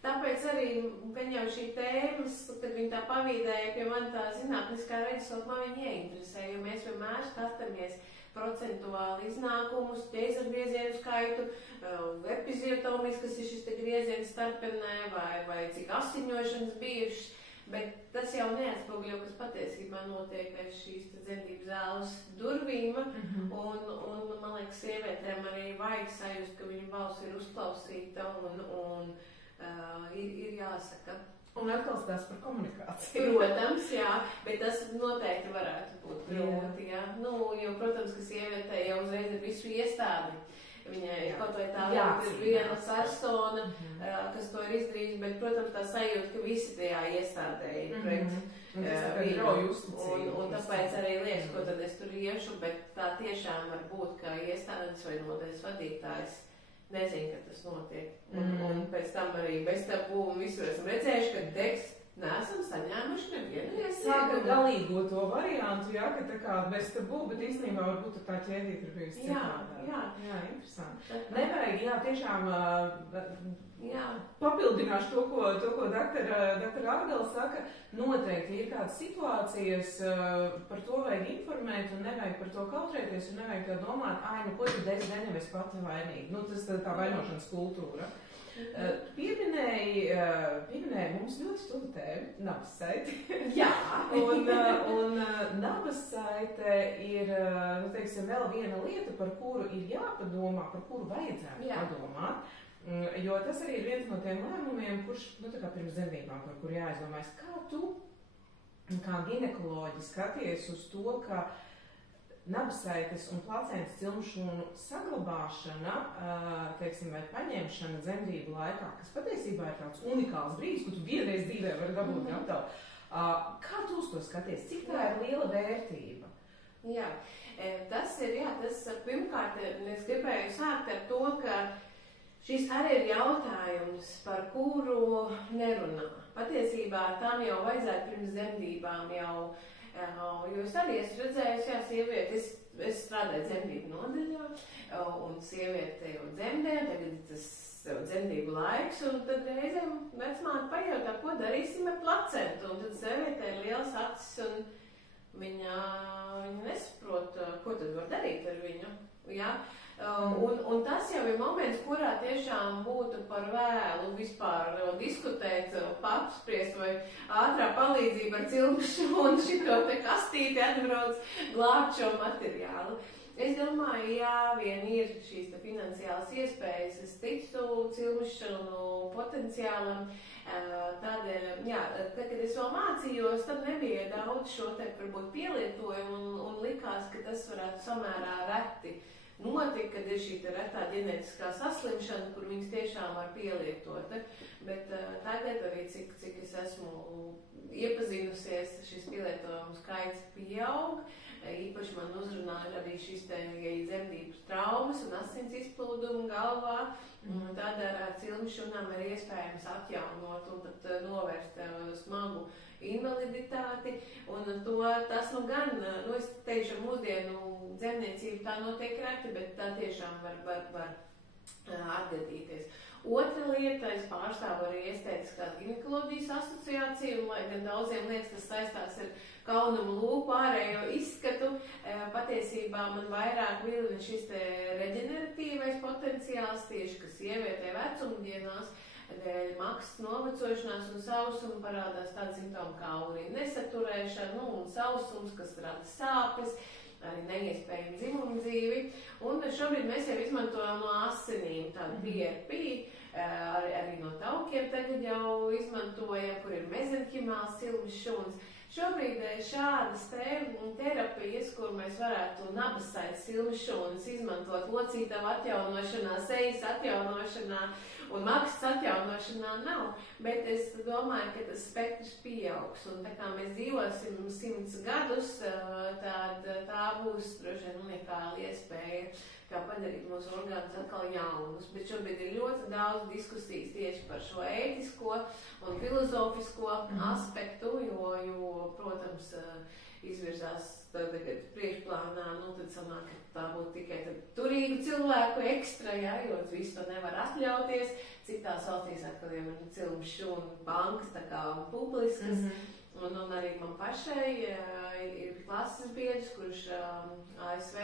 tāpēc arī, kad jau šī tēmas, kad viņi tā pavīdēja pie man tā zinātniskā redzesot, man viņi ieinteresē, jo mēs vienmēr skatāmies procentuāli iznākumus, ķeizargriezienu skaitu, epiziotomijas, kas ir šis te grieziens starpenē, vai cik asiņošanas bijušas, bet tas jau neatspogļo, kas patiesībā notiek aiz šīs dzemdību zāles durvīm, un man liekas, sievietēm arī vajag sajust, ka viņu balss ir uzklausīta un ir jāsaka. Un atkal stāsts par komunikāciju. Protams, jā, bet tas noteikti varētu būt grūti, jā. Jo, protams, ka sievietē jau uzreiz ir visu iestādi. Viņai kaut vai tā ir viena persona, kas to ir izdarījis, bet, protams, tā sajūta, ka visi tajā iestādē ir pret viņu. Un tāpēc arī liekas, ko tad es tur iešu, bet tā tiešām var būt, ka iestādes vai nodaļas vadītājs nezinu, ka tas notiek. Un pēc tam arī bez tabu un visur esam redzējuši, ka teksts neesam saņēmuši nevienu Sāka iesniegumu. galīgo to variantu, jā, ka tā kā bez tabū, bet īstenībā varbūt tā ķēdīt ir bijusi citādā. Jā. Jā, interesanti. Nevajag, jā, tiešām Jā. papildināšu to, ko doktora Ārgala saka. Noteikti ir kādas situācijas, par to vajag informēt un nevajag par to kautrēties un nevajag tā domāt, nu ko tad es gan jau es pati vainīgi. Nu, tas tā vainošanas kultūra. Pieminēja mums ļoti studu tēmu, nabas saiti. Jā. un nabas saite ir, teiksim, vēl viena lieta, par kuru ir jāpadomā, par kuru vajadzētu padomāt. Jo tas arī ir viens no tiem lēmumiem, kurš, tā kā pirms dzemdībām, par kuru jāizdomājas, kā tu, kā ginekoloģi skaties uz to, ka nabasaites un placentas cilmšūnu saglabāšana, teiksim, vai paņemšana dzemdību laikā, kas patiesībā ir tāds unikāls brīdis, ko tu vienreiz dzīvē vari dabūt gatavu. Kā tu uz to skaties? Cik tā ir liela vērtība? Jā, tas pirmkārt, es gribēju sākt ar to, ka šis arī ir jautājums, par kuru nerunā. Patiesībā tam jau vajadzētu pirms dzemdībām jau. Jo es arī esmu redzējusi, sievieti, es strādāju dzemdību nodaļā, un sieviete jau dzemdē, tagad tas dzemdību laiks, un tad reizēm vecmāte pajautā, ko darīsim ar placentu, un tad sieviete ir liels acis, un viņa nesaprot, ko tad var darīt ar viņu. Ja? Un tas jau ir moments, kurā tiešām būtu par vēlu vispār diskutēt, apspriest vai ātrā palīdzība ar cilmšu un šito te kastīti atbrauc glābt šo materiālu. Es domāju, jā, vien ir šīs te finansiālas iespējas, es ticu cilmšanu potenciālam. Tādēļ, jā, kad es vēl mācījos, tad nebija daudz šo te varbūt pielietojumu un likās, ka tas varētu samērā reti notika, kad ir šī retā ģenētiskā saslimšana, kur viņas tiešām var pielietot. Bet tagad arī, cik es esmu iepazinusies, šis pielietojumu skaits pieaug. Īpaši man uzrunāja arī šīs dzemdības traumas un asins izplūdumu galvā. Tādēļ ar cilmšūnām ir iespējams atjaunot un tad novērst smagu invaliditāti. Un tas gan, es teikšu, mūsdienu dzemniecība tā notiek reti, bet tā tiešām var atgadīties. Otra lieta, es pārstāvu arī Estētiskās ginekoloģijas asociāciju, un lai gan daudziem lietas tas saistās ar kaunumu lūpu ārējo izskatu, patiesībā man vairāk vilina šis te reģeneratīvais potenciāls, tieši, ka sievietē vecumdienās dēļ maksas novecošanās un sausuma parādās tādi simptomi kā urīna nesaturēšana, un sausums, kas rada sāpes, arī neiespējami dzimumdzīvi. Un šobrīd mēs jau izmantojam no asinīm tādu PRP, arī no taukiem tagad jau izmantojam, kur ir mezenhimāls cilmšūnas. Šobrīd šādas terapijas, kur mēs varētu nabasaites cilmšūnas izmantot locītavu atjaunošanā, sejas atjaunošanā un maksas atjaunošanā nav, bet es domāju, ka tas spektrs pieaugs, un tā kā mēs dzīvosim 100 gadus, tad tā būs droši vien unikāla iespēja, kā padarīt mūsu orgānus atkal jaunus, bet šobrīd ir ļoti daudz diskusijas tieši par šo ētisko un filozofisko aspektu, jo, protams, izvirzās tagad priekšplānā, tad sanāk, ka tā būtu tikai turīgu cilvēku ekstra, jo visu to nevar atļauties. Citās valstīs atkal jau ir cilmšūnu bankas, tā kā publiskas. Un arī man pašai ir klases biedrs, kurš ASV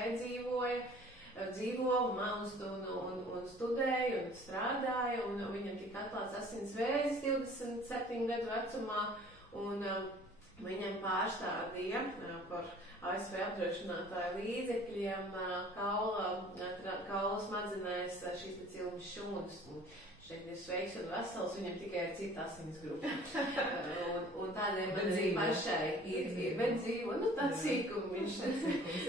dzīvo un studēja un strādāja, un viņam tika atklāts asins vēzis 27 gadu vecumā, un viņam pārstādīja par ASV apdrošinātāju līdzekļiem kaula smadzenēs šīs te cilmšūnas. Šeit ir sveiks un vesels, viņam tikai ir cita asins grupa. Un tādēļ man arī pašai ir bet dzīvo, tāds sīkumiņš.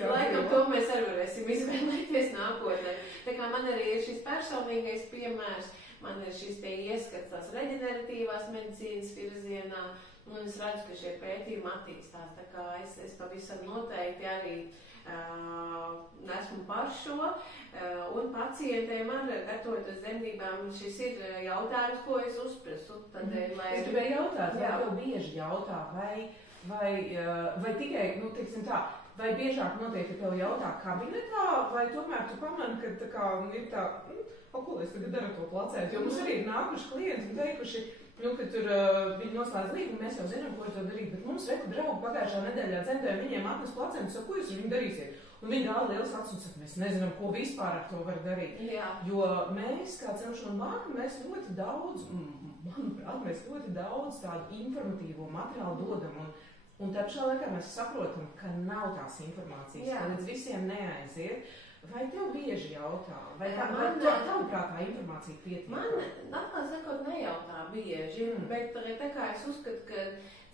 Laikam to mēs arī varēsim izvēlēties nākotnē. Tā kā man arī ir šis personīgais piemērs, man ir šis te ieskats tās reģeneratīvās medicīnas virzienā, un es redzu, ka šie pētījumi attīstās. Tā kā es pavisam noteikti arī Esmu par šo, un pacientiem arī gatavoties dzemdībām, šis ir jautājums, ko es uzprasu. Es gribēju jautāt, vai tev bieži jautā, vai tikai, teiksim tā, vai biežāk notiek, ka tev jautā kabinetā, vai tomēr tu pamani, ka tā kā ir tā, ko es tagad daru to placēt, jo mums arī ir nākuši klienti un teikuši, ka tur viņi noslēdz līgumu, mēs jau zinām, ko ar to darīt, bet mums reku draugi pagājušā nedēļā dzemdēja, viņiem atnes placentu, saka, ko jūs ar viņu darīsiet? Un viņi rāda lielas acis un saka, mēs nezinām, ko vispār ar to var darīt. Jā. Jo mēs, kā Dzemšanu banka, mēs ļoti daudz, manuprāt, tādu informatīvo materiālu dodam. Un tā pašā laikā mēs saprotam, ka nav tās informācijas, ka līdz visiem neaiziet. Vai tev bieži jautā? Vai tavuprāt tā informācija pietiek? Man, atklāt sakot, nejautā bieži, bet tā kā es uzskatu, ka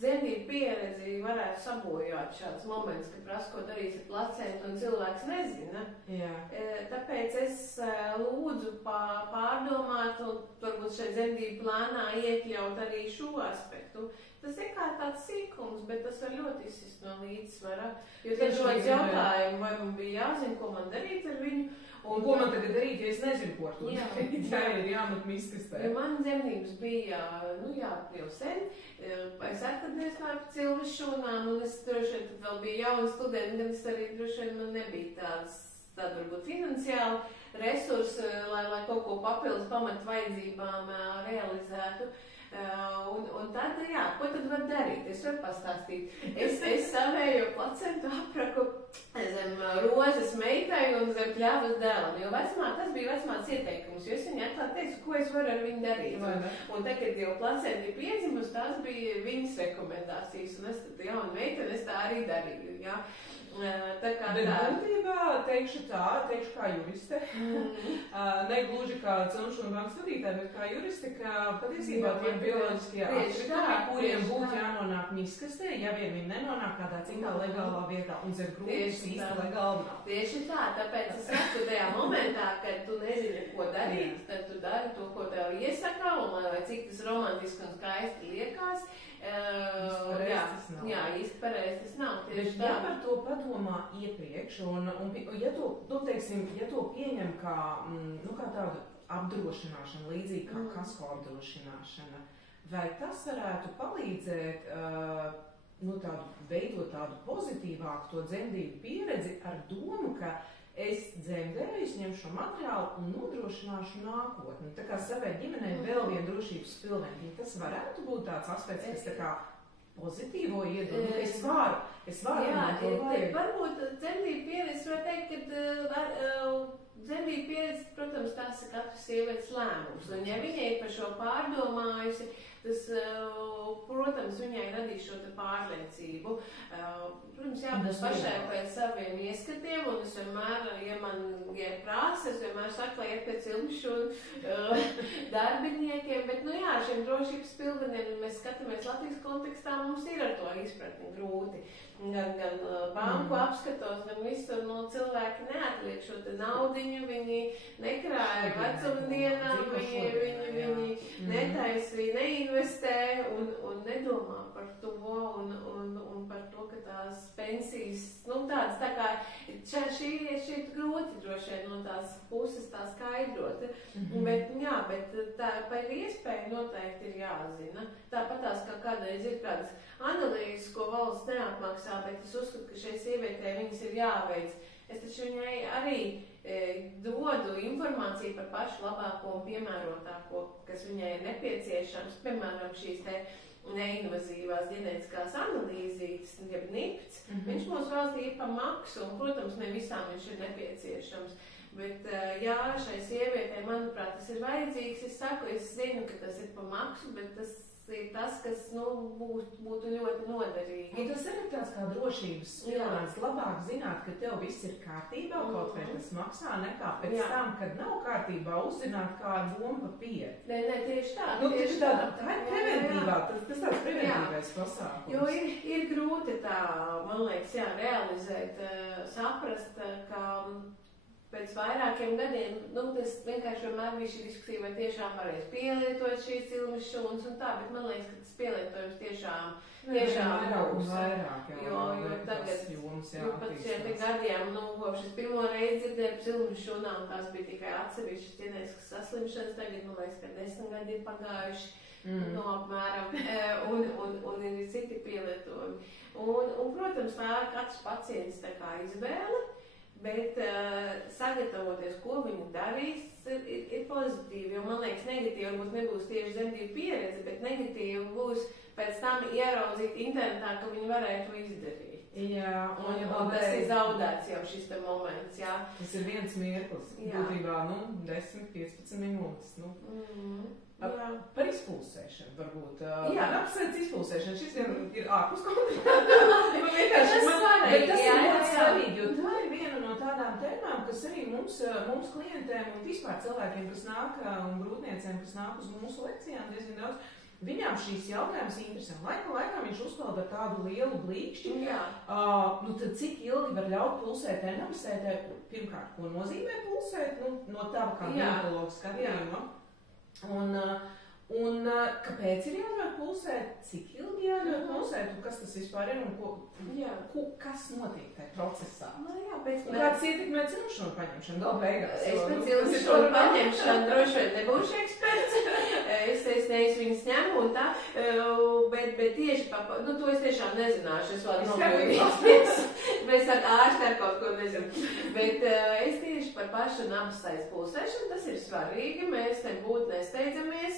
dzemdību pieredzi varētu sabojāt šāds moments, ka prasa, ko darīs ar placentu un cilvēks nezina. Jā. Tāpēc es lūdzu pārdomāt un varbūt šeit dzemdību plānā iekļaut arī šo aspektu. Tas ir kā tāds sīkums, bet tas var ļoti izsist no līdzsvara. Jo tad rodas jautājumu, vai man bija jāzina, ko man darīt ar viņu. Un ko man tagad darīt, ja es nezinu, ko ar to darīt? Jā, ir jāmet miskastē. Man dzemdības bija, jau sen. Es atradījos par cilvišķūnām, un es droši vien tad vēl biju jauna studenta, gan es arī droši vien man nebija tāda varbūt finansiāla resursa, lai kaut ko papildus pamat vajadzībām realizētu. Un tad, ko tad var darīt? Es varu pastāstīt. Es savējo placentu apraku zem rozes meitai un zem pļāvas dēlam, jo tas bija vecmātes ieteikums, jo es viņai atklāt teicu, ko es varu ar viņu darīt. Un tad, kad jau placenta ir piedzimusi, tās bija viņas rekomendācijas, un es tad jauna meitene, es tā arī darīju, jā. Bet būtībā teikšu kā juriste, ne gluži kā Dzemšanu bankas vadītāja, bet kā juriste, ka patiesībā tie bioloģiskie atkritumi, kuriem būtu jānonāk miskastē, ja vien viņi nenonāk kādā citā legālā vietā un zem grūtas īsti legāli nav. Tieši tā, tāpēc es saku tajā momentā, kad tu nezini, ko darīt, tad tu dari to, ko tev iesaka, un lai cik tas romantiski un skaisti liekas, īsti pareizi tas nav. Bet ja par to padomā iepriekš, un ja to pieņem kā tādu apdrošināšanu, līdzīgi kā kasko apdrošināšana, vai tas varētu palīdzēt veidot tādu pozitīvāku to dzemdību pieredzi ar domu, ka es dzemdēju, es ņemšu šo materiālu un nodrošināšu nākotni. Tā kā savai ģimenei vēl vienu drošības pilnvērtību. Tas varētu būt tāds aspekts, kas tā kā pozitīvo iedod. Es varu to teikt. Varbūt dzemdību pieredzi var teikt, ka dzemdību pieredzi, protams, tās ir katras sievietes lēmums. Un ja viņai par šo pārdomājusi, tas, protams, viņai radīs šo pārliecību. Protams, jābūt pašai pēc saviem ieskatiem, un es vienmēr, ja man ir prāsa, es vienmēr saku, lai iet pēc ilgšu darbiniekiem, bet, šiem drošības pilveniem, mēs skatāmies Latvijas kontekstā, mums ir ar to izpratni grūti. Gan banku apskatos, gan visur, cilvēki neatliek šo te naudiņu, viņi nekrāja vecumdienām, viņi netaisī, neinvestē un nedomā par to un par to, ka tās pensijas, tādas tā kā, šī ir grūti droši vien no tās puses tā skaidrot, bet tā par iespēju noteikti ir jāzina. Tāpatās, kā kādreiz ir kādas analīzes, ko valsts neapmaksā, bet es uzskatu, ka šai sievietē viņas ir jāveic. Es taču viņai arī dodu informāciju par pašu labāko un piemērotāko, kas viņai ir nepieciešams, piemēram, šīs te neinvazīvās ģenētiskās analīzītes, jeb NIPTs. Viņš mūsu valstī ir pa maksu, un, protams, ne visām viņš ir nepieciešams. Bet, šai sievietei, manuprāt, tas ir vajadzīgs. Es saku, es zinu, ka tas ir pa maksu, bet tas ir tas, kas būtu ļoti noderīgi. Un tas ir tāds kā drošības pilnvērts. Labāk zināt, ka tev viss ir kārtībā, kaut vai tas maksā, nekā pēc tam, kad nav kārtībā, uzzināt kā ar domu papīru. Nē, tieši tā. Tā ir preventīvā, tas tāds preventīvais pasākums. Jo ir grūti tā, man liekas, realizēt, saprast, ka pēc vairākiem gadiem, tas vienkārši vienmēr bija šī diskusija, vai tiešām varēs pielietot šīs cilmišķūnas un tā, bet man liekas, ka tas pielietojums tiešām būs. Vairāk, jo tagad, pat šie gadi stadijām, šis pirmo reizi dzirdēju cilmu šūnā, un tās bija tikai atsevišķas ģenētiskas saslimšanas, tagad, man liekas, ka 10 gadi ir pagājuši, no apmēram, un ir citi pielietojumi. Un, protams, tā ir katrs pacients tā kā izvēle, bet sagatavoties, ko viņi darīs, ir pozitīvi, jo, man liekas, negatīvi varbūt nebūs tieši dzemdību pieredze, bet negatīvi būs pēc tam ieraudzīt internetā, ka viņi varēja to izdarīt. Jā, un tas ir zaudēts jau šis te moments, jā. Tas ir viens mirklis, būtībā, 10-15 minūtes, Par izpulsēšanu varbūt. Apsveic izpulsēšanu, šis ir ārpus konteksta. Bet tas ir ļoti svarīgi, jo tā ir viena no tādām tēmām, kas arī mums klientiem un vispār cilvēkiem, kas nāk un grūtniecēm, kas nāk uz mūsu lekcijām diezgan daudz, viņām šīs jautājumas interesē. Laikā viņš uzpeld ar tādu lielu blīkšķi. Tad cik ilgi var ļaut pulsēt nabasētē? Pirmkārt, ko nozīmē pulsēt? No tava kā ginekologa skatījuma. Un kāpēc ir jāļauj pulsēt? Cik ilgi jāļauj pulsēt? Un kas tas vispār ir? Un kas notiek tajā procesā? Kāds ietekmē cilmšanu paņemšanu? Vēl beigās. Es par cilmšanu paņemšanu droši vien nebūšu eksperts. Es neesmu viņas ņemu un tā, bet tieši to es tiešām nezināšu. Es vēl nokļūdīties. Mēs ar ārstu ar kaut ko nezinu. Bet es tieši par pašu nabasaitas pulsēšanu, tas ir svarīgi. Mēs nebūt nesteidzamies.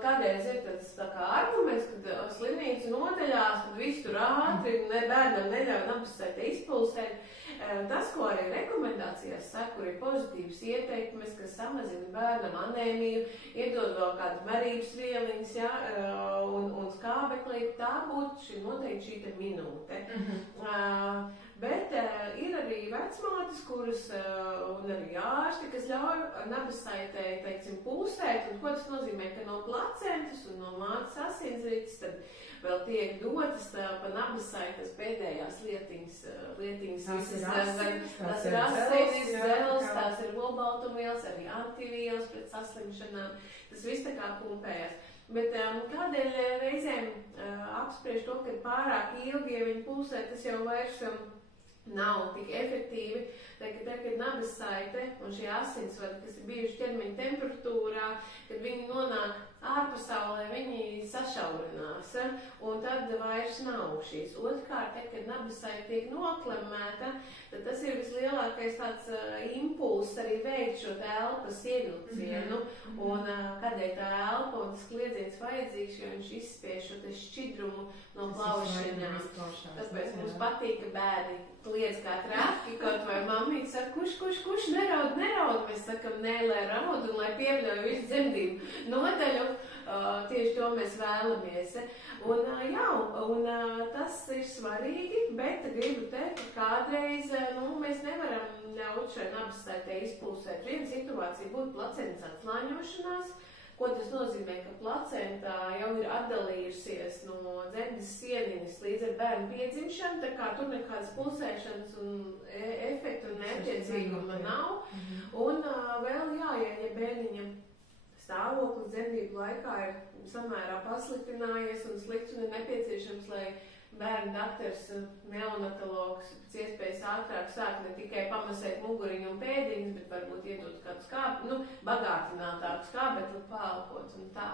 Kādreiz ir tāds tā kā arguments, kad slimnīca noteļās, tad viss tur ātri, bērnam neļauj nabasaitē izpulsēt. Tas, ko arī rekomendācijās saka, kur ir pozitīvas ieteikumes, kas samazina bērnam anēmiju, iedod vēl kādas merības vieliņas, un skābeklī, tā būtu noteikti šī minūte. Bet ir arī vecmātes, kuras, un arī ārsti, kas ļauj nabasaitē, teiksim, pulsēt, un ko tas nozīmē, ka no placentas un no mātes asinsrites tad vēl tiek dotas pa nabasaitas pēdējās lietiņas, tās ir asinis, tās ir olbaltumvielas, arī antivielas pret saslimšanām, tas viss tā kā pumpējās. Bet kādēļ reizēm apspriež to, ka pārāk ilgi, ja viņi pulsē, tas jau vairs nav tik efektīvi, kad nabasaite un šie asinsvadi, kas ir bijuši ķermeņa temperatūrā, kad viņi nonāk ārpasaulē, viņi sašaurinās, un tad vairs nav šīs. Otrkārt, kad nabasaite tiek noklemēta, tad tas ir vislielākais tāds impulss arī veikt šo elpas ievilcienu, un kādēļ tā elpa un tas kliedziens vajadzīgs, jo viņš izspiež šo šķidrumu no plaušiņām. Tāpēc mums patīk, ka bērni kliedz kā trāpki, kaut vai mammīt saka, kurš neraud, mēs sakam, nē, lai raud un lai piebļauj visu dzemdību nodaļu, tieši to mēs vēlamies. Un tas ir svarīgi, bet gribu teikt, ka kādreiz, mēs nevaram ļaut šai nabasaitē izpulsēt. Viena situācija būtu placentas atslāņošanās, ko tas nozīmē, ka placentā jau ir atdalījusies no dzemdes sieniņas līdz ar bērnu piedzimšanu, tā kā tur nekādas pulsēšanas un efektu un neattiecīguma nav. Un vēl, ja bērniņam stāvoklis dzemdību laikā ir samērā pasliktinājies un slikts un ir nepieciešams, lai bērnu daktars, neonatologs, pēc iespējas ātrāk sāk ne tikai pamasēt muguriņu un pēdiņas, bet varbūt iedot kādu bagātinātāku skābekli pālkot un tā.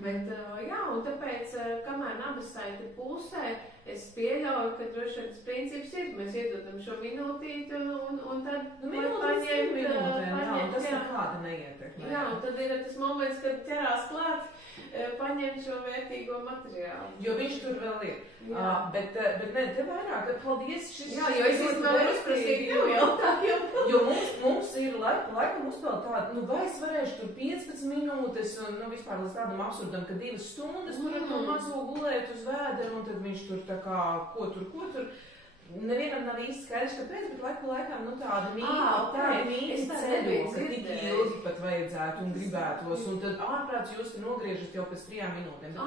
Bet, un tāpēc, kamēr nabasaite pulsē, es pieļauju, ka droši vien tas princips ir, mēs iedodam šo minūtīti un tad paņemt, tas nekāda neietekmē. Jā, un tad ir tas moments, kad ķerās klāt, paņemt šo vērtīgo materiālu. Jo viņš tur vēl ir. Bet ne, te vairāk, paldies šis... Jā, jo es vēl uzprasīju tev jautājumu. Jo mums ir laikam uzpeld tādu, vai es varēšu tur 15 minūtes un vispār līdz tādam absurdam, ka 2 stundas tur ar to mazo gulēt uz vēderu un tad viņš tur tā kā, ko tur. Nevienam nav īsti skaidrs, kāpēc, bet laikam, tāda mīti ceļo, ka tik ilgi pat vajadzētu un gribētos, un tad ārprāts jūs te nogriežat jau pēc 3 minūtēm.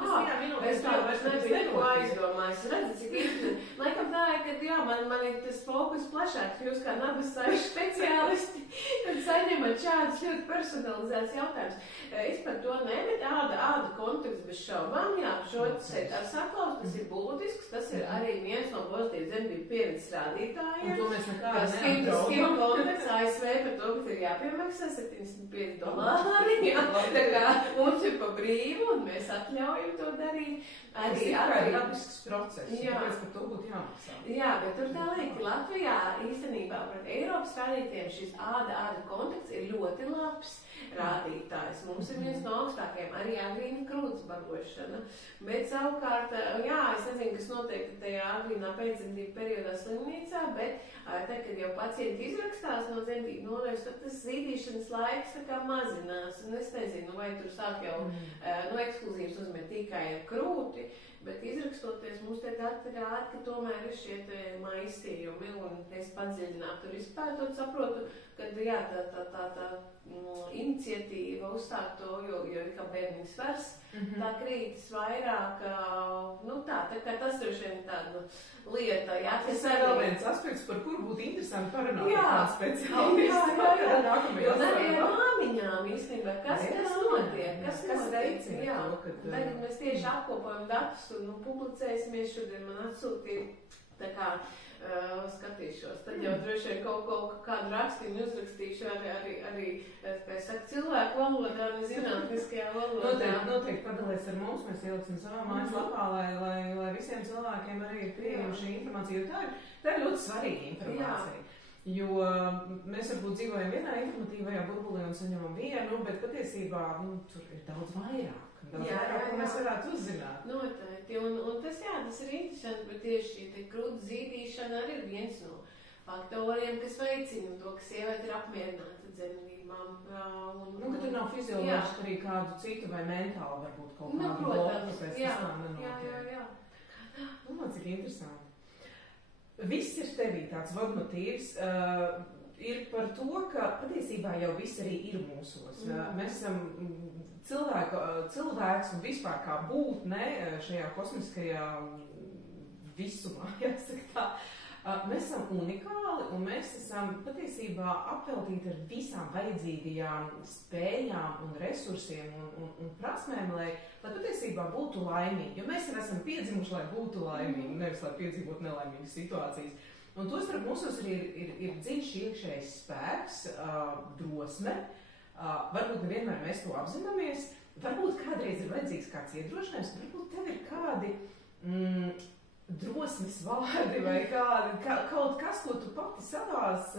Es tā vairs nebiju aizdomājis. Redzi, cik īsti. Laikam tā ir, ka jā, man ir tas fokus plašāks, jūs kā nabasājuši speciālisti, kad saņemat šādus ļoti personalizēts jautājumus. Es par to bet āda konteksts bez šaubām, jā, šo ar saklaus, tas ir būtisks, tas ir arī viens no pozitīvas dzemdību pieredzes rādītājiem. Un to mēs nekādi neapdraudam. Konteksts ASV par to, ka ir jāpiemaksā $75, jā, tā kā mums ir pa brīvu un mēs atļaujam to darīt. Tas ir kā dabisks process, tāpēc par to būtu jāmaksā. Jā, bet tur tā liek, Latvijā īstenībā pret Eiropas rādītājiem šis āda konteksts ir ļoti labs rādītājs. Mums ir viens no augstākajiem arī agrīna krūts barošana. Bet savukārt, jā, es nezinu, kas notiek tajā agrīnā pēcdzemdību periodā slimnīcā, bet tad, kad jau pacienti izrakstās no dzemdību nodaļas, tad tas zīdīšanas laiks tā kā mazinās. Un es nezinu, vai tur sāk jau ekskluzīvs uzmet tikai ar krūti, bet izrakstoties mums te dati rāda, ka tomēr ir šie te maisījumi, un es padziļināt tur izpētot, saprotu, ka jā, tā iniciatīva uzsākt to, jo kā bērniņš svars, tā krītas vairāk, tā kā tas droši vien tāda lieta, jā. Tas ir vēl viens aspekts, par kuru būtu interesanti parunāt kā speciālisti. Jo arī ar māmiņām īstenībā, kas notiek, kas veicina to, kad... Tagad mēs tieši apkopojam datus un publicēsimies, šodien man atsūtīja, tā kā skatīšos. Tad jau droši vien kaut kādu rakstīnu uzrakstīšu arī kā saka, cilvēku valodā, zinātniskajā valodā. Noteikti padalies ar mums, mēs ieliksim savā mājaslapā, lai visiem cilvēkiem arī ir pieejama šī informācija, jo tā ir ļoti svarīga informācija. Jā. Jo mēs varbūt dzīvojam vienā informatīvajā burbulī un saņemam vienu, bet patiesībā tur ir daudz vairāk. Ko mēs varētu uzzināt. Noteikti. Un tas ir interesanti, bet tieši šī krūts zīdīšana arī ir viens no faktoriem, kas veicina to, ka sieviete ir apmierināta dzemdībām. Ka tur nav fizioloģiski arī kādu citu vai mentāli varbūt kaut kādu bloku, pēc tas tā nenotiek. Jā. Cik interesanti. Viss ir tevī tāds vadmotīvs. Ir par to, ka patiesībā jau viss arī ir mūsos. Mēs esam cilvēks un vispār kā būtne šajā kosmiskajā visumā, jāsaka tā. Mēs esam unikāli un mēs esam patiesībā apveltīti ar visām vajadzīgajām spējām un resursiem un prasmēm, lai patiesībā būtu laimīgi. Jo mēs jau esam piedzimuši, lai būtu laimīgi, nevis lai piedzīvot nelaimīgas situācijas. Un tostarp mūsos ir dziļš iekšējs spēks, drosme. Varbūt nevienmēr mēs to apzināmies. Varbūt kādreiz ir vajadzīgs kāds iedrošinājums, varbūt tev ir kādi drosmes vārdi vai kaut kas, ko tu pati savās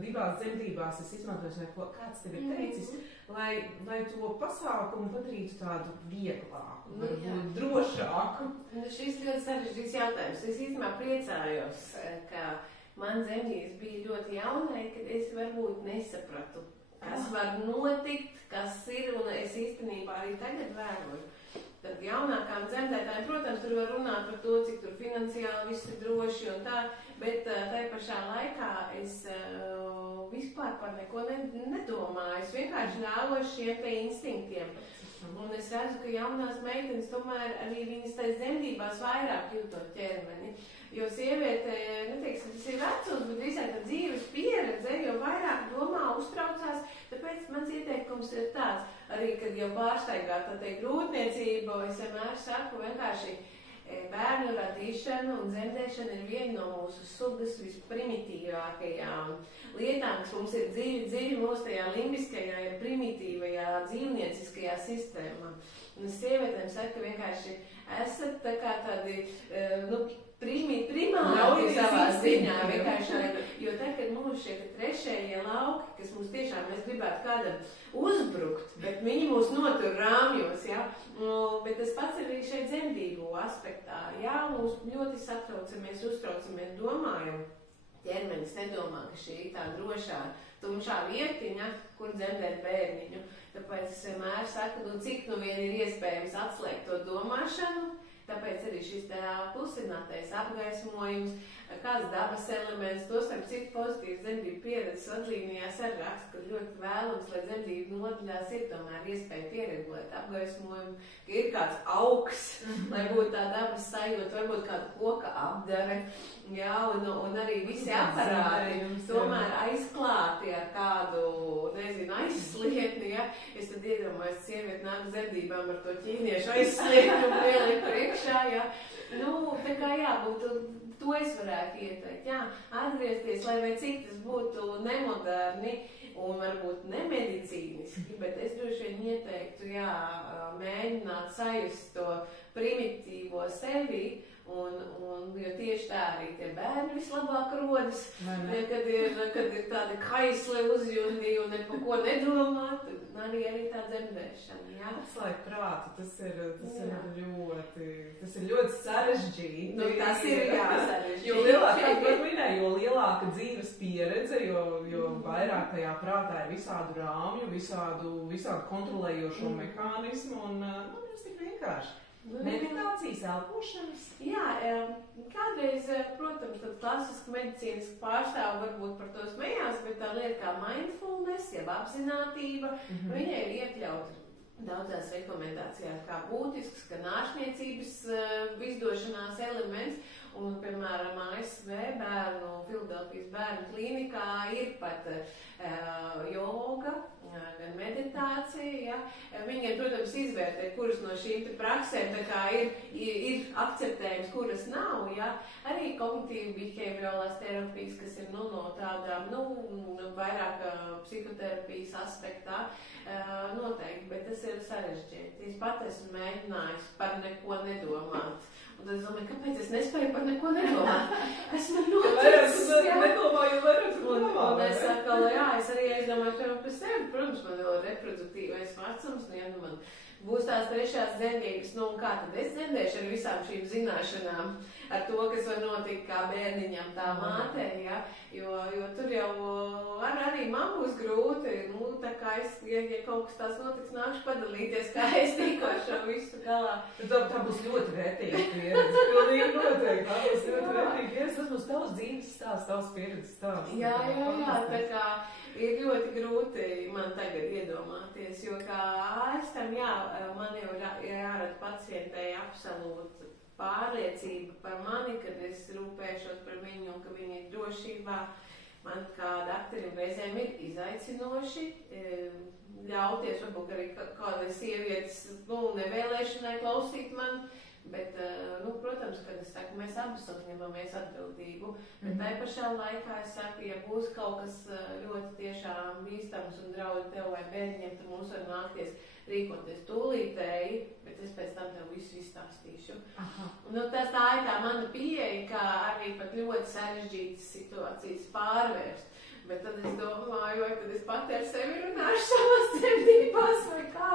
divās dzemdībās esi izmantojis, vai kāds tev ir teicis, lai to pasākumu padarītu tādu vieglāku, drošāku. Šis ļoti sarežģīts jautājums. Es īstenībā priecājos, ka man dzemdības bija ļoti jaunai, kad es varbūt nesapratu, kas var notikt, kas ir, un es īstenībā arī tagad vēroju. Tad jaunākām dzemdētājiem, protams, tur var runāt par to, cik tur finansiāli viss ir droši un tā, bet tai pašā laikā es vispār par neko nedomāju. Es vienkārši ļāvos šiem te instinktiem. Un es redzu, ka jaunās meitenes tomēr arī viņas tais dzemdībās vairāk jūtot ķermeni. Jo sieviete, neteiksim, tas ir vecums, bet visai tā dzīves pieredze, jo vairāk domā, uztraucās, tāpēc mans ieteikums ir tāds, arī, kad jau pārsteigā tā teikt grūtniecība, es vienmēr saku vienkārši bērnu radīšana un dzemdēšana ir viena no mūsu sugas visprimitīvākajām lietām, kas mums ir dziļi mūsu tajā limbiskajā, primitīvajā, dzīvnieciskajā sistēmā. Un sievietēm saka, vienkārši esat tā kā tādi, primāri savā ziņā vienkārši, jo tā, kad mums šie trešējie lauki, kas mums tiešām mēs gribētu kādam uzbrukt, bet viņi mūs notur rāmjos, jā, bet tas pats arī šeit dzemdību aspektā, jā, mūs ļoti satraucamies, uztraucamies, domājam, ķermenis nedomā, ka šī ir tā drošā, tumšā vietiņa, kur dzemdēt bērniņu, tāpēc es vienmēr saku, cik vien ir iespējams atslēgt to domāšanu. Tāpēc arī šis klusinātais apgaismojums, kāds dabas elements, to starp citu pozitīvas dzemdību pieredzes vadlīnijās arī raksta, ka ļoti vēlams, lai dzemdību nodaļās ir tomēr iespēja pieregulēt apgaismojumu, ka ir kāds augs, lai būtu tā dabas sajūta, varbūt kāda koka apdare, jā, un arī visi aparāti tomēr aizklāti ar kādu, nezinu, aizslietni, ja? Es tad iedomājos, sievieti nāk dzemdībām ar to ķīniešu aizslietni un ieliek priekšā, ja? Nu, tā kā jā, to es varētu ieteikt, jā, atgriezties, lai vai cik tas būtu nemoderni un varbūt nemedicīniski, bet es droši vien ieteiktu, jā, mēģināt sajust to primitīvo sevi, jo tieši tā arī tie bērni vislabāk rodas, kad ir tādi kaisli uzjūti un ne par ko nedomāt, un arī tā dzemdēšana, jā. Atslēgt prātu, tas ir ļoti sarežģīti. Nu, tas ir sarežģīti. Jo lielāka dzīves pieredze, jo vairāk tajā prātā ir visādu rāmju, visādu kontrolējošo mehānismu, un tas tik vienkārši. Meditācijas, elpošanas? Jā, kādreiz, protams, tad klasiski medicīniski pārstāvi varbūt par to smējās, bet tā lieta kā mindfulness, jeb apzinātība, viņai ir iekļauta daudzās rekomendācijās kā būtisks, kā ārstniecības izdošanās elements, un, piemēram, ASV bērnu, Filadelfijas bērnu klīnikā ir pat joga, gan meditācija, ja. Viņi, protams, izvērtē, kuras no šīm praksēm tā kā ir akceptējums, kuras nav, ja. Arī kognitīvi behaviorālās terapijas, kas ir, no tādām, vairāk psihoterapijas aspektā, noteikti, bet tas ir sarežģīti. Es pat esmu mēģinājis par neko nedomāt. Un tad es domāju, kāpēc es nespēju par neko nedomāt? Es man noticis, jā. Un es saku, jā, es arī aizdomāju par sevi. Protams, man vēl reproduktīvais vecums, ja man būs tās trešās dzemdības, un kā tad es dzemdēšu ar visām šīm zināšanām, ar to, kas var notikt kā bērniņam, tā mātē, ja, jo tur jau arī man būs grūti, tā kā ja kaut kas tās notiks, nākšu padalīties, kā es tikko šo visu galā. Tā būs ļoti vērtīga pieredze, pilnīgi noteikti, tā būs ļoti vērtīga pieredze, tas būs tavs dzīves stāsts, tavs pieredzes stāsts. Jā, tā kā ir ļoti grūti man tagad iedomāties, jo kā ārstam, man jau jārada pacientei absolūta pārliecība par mani, kad es rūpēšos par viņu un ka viņi ir drošībā. Man kā dakterim reizēm ir izaicinoši ļauties, varbūt arī kādai sievietes nevēlēšanai klausīt man, bet, protams, kad es saku, mēs abas uzņemamies atbildību, bet tai pašā laikā es saku, ja būs kaut kas ļoti tiešām bīstams un draudi tev vai bērņiem, tad mums var nākties rīkoties tūlītēji, bet es pēc tam tev visu izstāstīšu. Tā ir tā mana pieeja, kā arī pat ļoti sarežģītas situācijas pārvērst. Bet tad es domāju, vai tad es pati ar sevi runāšu savās dzemdībās vai kā,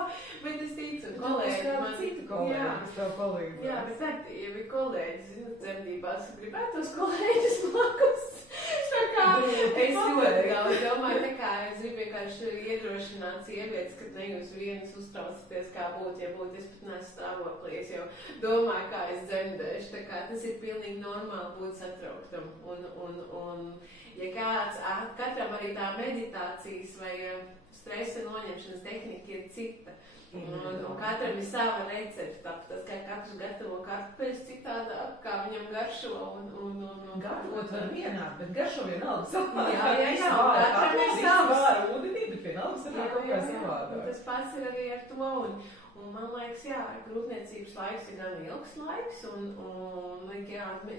bet es ticu, kolēģi man... Citu kolēģi, kas tev palīdz. Jā, bet tad, ja bija kolēģi, dzemdībās, gribētos kolēģis blakus. Tā kā es ļoti daudz domāju, tā kā es gribu vienkārši iedrošināt sievietes, ka ne jūs vienas uztraucaties, kā būtu, ja būtu, es pat nesu stāvoklī, es jau domāju, kā es dzemdēšu, tā kā tas ir pilnīgi normāli būt satrauktam, un ja kāds, katram arī tā meditācijas vai stresa noņemšanas tehnika ir cita. Un katram ir sava recepta, tas kā katrs gatavo kartupeļus citādāk, kā viņam garšo un gatavot var vienāk, bet garšo vienalga savādāk. Jā, katram ir savas. Vāra ūdenī, bet vienalga savādāk kaut kā savādāk. Tas pats ir arī ar to, un man liekas, grūtniecības laiks ir gan ilgs laiks, un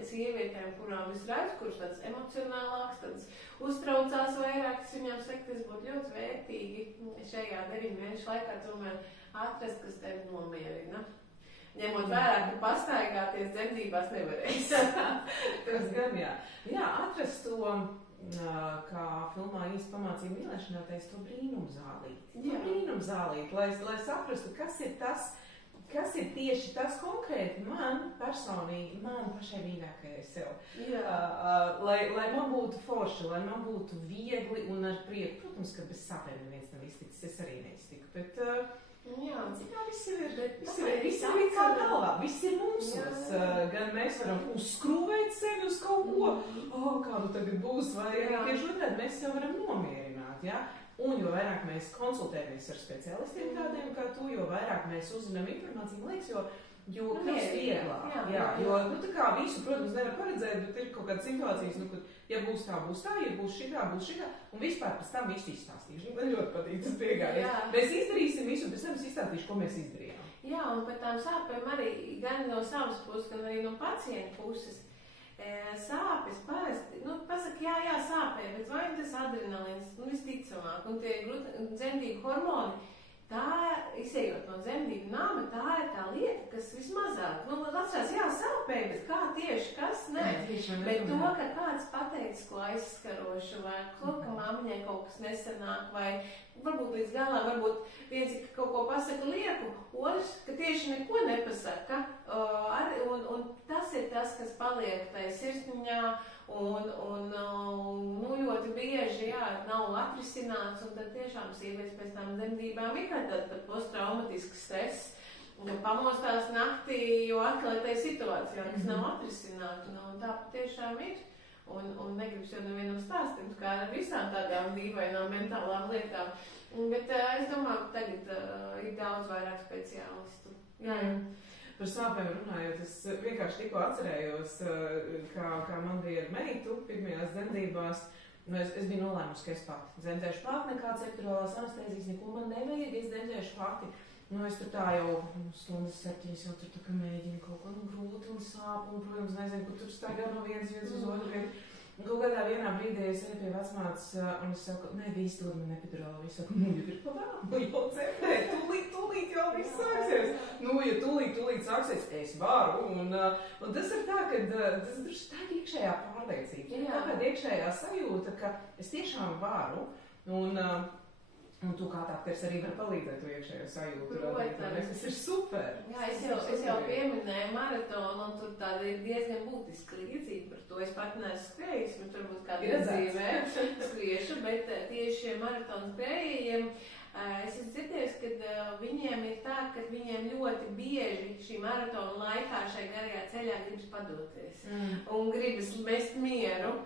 sievietēm, kurām es redzu, kuras tāds emocionālāks, tāds uztraucās vairāk, tas viņām saka, tas būtu ļoti vērtīgi šajā 9 mēnešu laikā tomēr atrast, kas tevi nomierina. Ņemot vērā, ka pastaigāties dzemdībās nevarēs. Tas gan, jā. Jā, atrast to, kā filmā īsti pamācīja mīlēšanā, teica to brīnumzālīti. Lai saprastu, kas ir tas, kas ir tieši tas konkrēti man personīgi, man pašai mīļākajai sev. Lai man būtu forši, lai man būtu viegli un ar prieku. Protams, ka bez sāpēm neviens nav izticis, es arī neiztiku, bet Jā, viss ir kā galvā, viss ir mūsos. Gan mēs varam uzskrūvēt sevi uz kaut ko, kādu tagad būs, vai arī tieši otrādi mēs sev varam nomierināt, ja? Un jo vairāk mēs konsultējamies ar speciālistiem tādiem kā tu, jo vairāk mēs uzzinām informāciju, man liekas, jo kļūst vieglāk. Jo, tā kā visu, protams, nevar paredzēt, bet ir kaut kādas situācijas, kad, ja būs tā, ja būs šitā, un vispār pēc tam visu izstāstīšu. Man ļoti patīk tas piegājiens. Mēs izdarīsim visu, un pēc tam es izstāstīšu, ko mēs izdarījām. Jā, un par tām sāpēm arī gan no savas puses, gan arī no pacienta puses. Sāpes parasti, pasaka, jā, sāpē, bet vai tas adrenalīns, visticamāk, un tie dzemdību hormoni, tā, izejot no dzemdību nama, tā ir tā lieta, kas vismazāk, atcerās, jā, sāpē, bet kā tieši, kas, ne, bet to, ka kāds pateicis, ko aizskarošu, vai to, ka mammiņai kaut kas nesanāk, vai varbūt līdz galā, varbūt viens, ka kaut ko pasaka lieku, otrs, ka tieši neko nepasaka, un tas ir tas, kas paliek tai sirsniņā, un ļoti bieži, nav atrisināts, un tad tiešām sievietes pēc tām dzemdībām ir tāda posttraumatisks stress, pamostās naktī, jo atkal ir tai situācijā, kas nav atrisināta, un tā tiešām ir. Un negribas jau nevienam stāstīt, kā ar visām tādām dīvainām mentālām lietām. Bet es domāju, ka tagad ir daudz vairāk speciālistu. Par sāpēm runājot, es vienkārši tikko atcerējos, kā man bija ar meitu pirmajās dzemdībās. Es biju nolēmusi, ka es pati dzemdēšu pati, nekāds epidurālās anestēzijas, neko man nevajag, es dzemdēšu pati. Es tur tā jau stundas 7 jau tur tā kā mēģinu kaut ko grūti un sāp, un, protams, nezinu, kur tur staigā no vienas vietas uz otru vietu. Un kaut kādā vienā brīdī es eju pie vecmātes, un es saku, viss dod man epidurālu. Viņa saka, jau ir pavēl, jau dzemdē, tūlīt jau viss sāksies. Ja tūlīt sāksies, es varu. Un tas ir tā, ka tas ir tā iekšējā pārliecība. Tā kā iekšējā sajūta, ka es tiešām varu. Un tu kā tāpēc arī var palīdzēt to iekšējo sajūtu. Tas ir super. Jā, es jau pieminēju maratonu, un tur tāda ir diezgan būtiska līdzība par to. Es pat neesmu skrējis, bet turbūt kādā dzīvē skriešu, bet tieši maratonu skrējējiem es esmu dzirdējis, ka viņiem ir tā, ka viņiem ļoti bieži šī maratona laikā šai garajā ceļā gribas padoties un gribas mest mieru.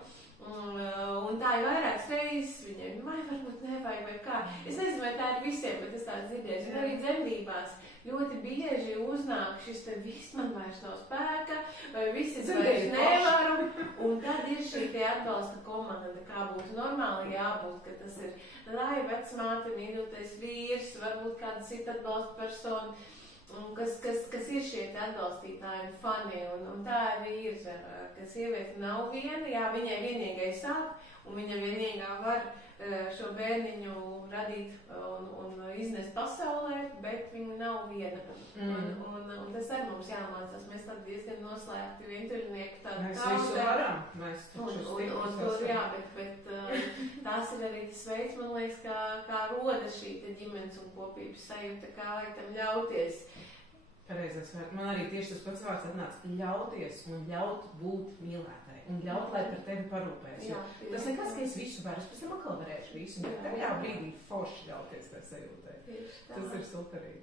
Un tā ir vairākas reizes viņiem, vai varbūt nevajag, vai kā. Es nezinu, vai tā ir visiem, bet es tā dzirdēju. Un arī dzemdībās ļoti bieži uznāk šis te viss man vairs nav spēka, vai viss es vairs nevaru. Un tad ir šī te atbalsta komanda, kā būtu normāli jābūt, ka tas ir lai vecmāte, mīļotais vīrs, varbūt kāda cita atbalsta persona. Kas ir šie atbalstītāji un fani, un tā arī ir, ka sieviete nav viena, viņai vienīgais sāp, un viņa vienīgā var šo bērniņu radīt un iznest pasaulē, bet viņa nav viena. Un tas arī mums jāmācās, mēs tad diezgan noslēgti vientuļnieki tādu mēs visu varam, mēs bet tās ir arī tas veids, man liekas, kā roda šī ģimenes un kopības sajūta, kā tam ļauties. Pareizais vārds. Man arī tieši tas pats vārds atnāca ļauties un ļaut būt mīlētai. Un ļaut, lai par tevi parūpēs. Tas nekas, ka es visu varu, es pēc tam atkal varēšu visu, bet tajā brīdī forši ļauties tai sajūtai. Tas ir superīgi.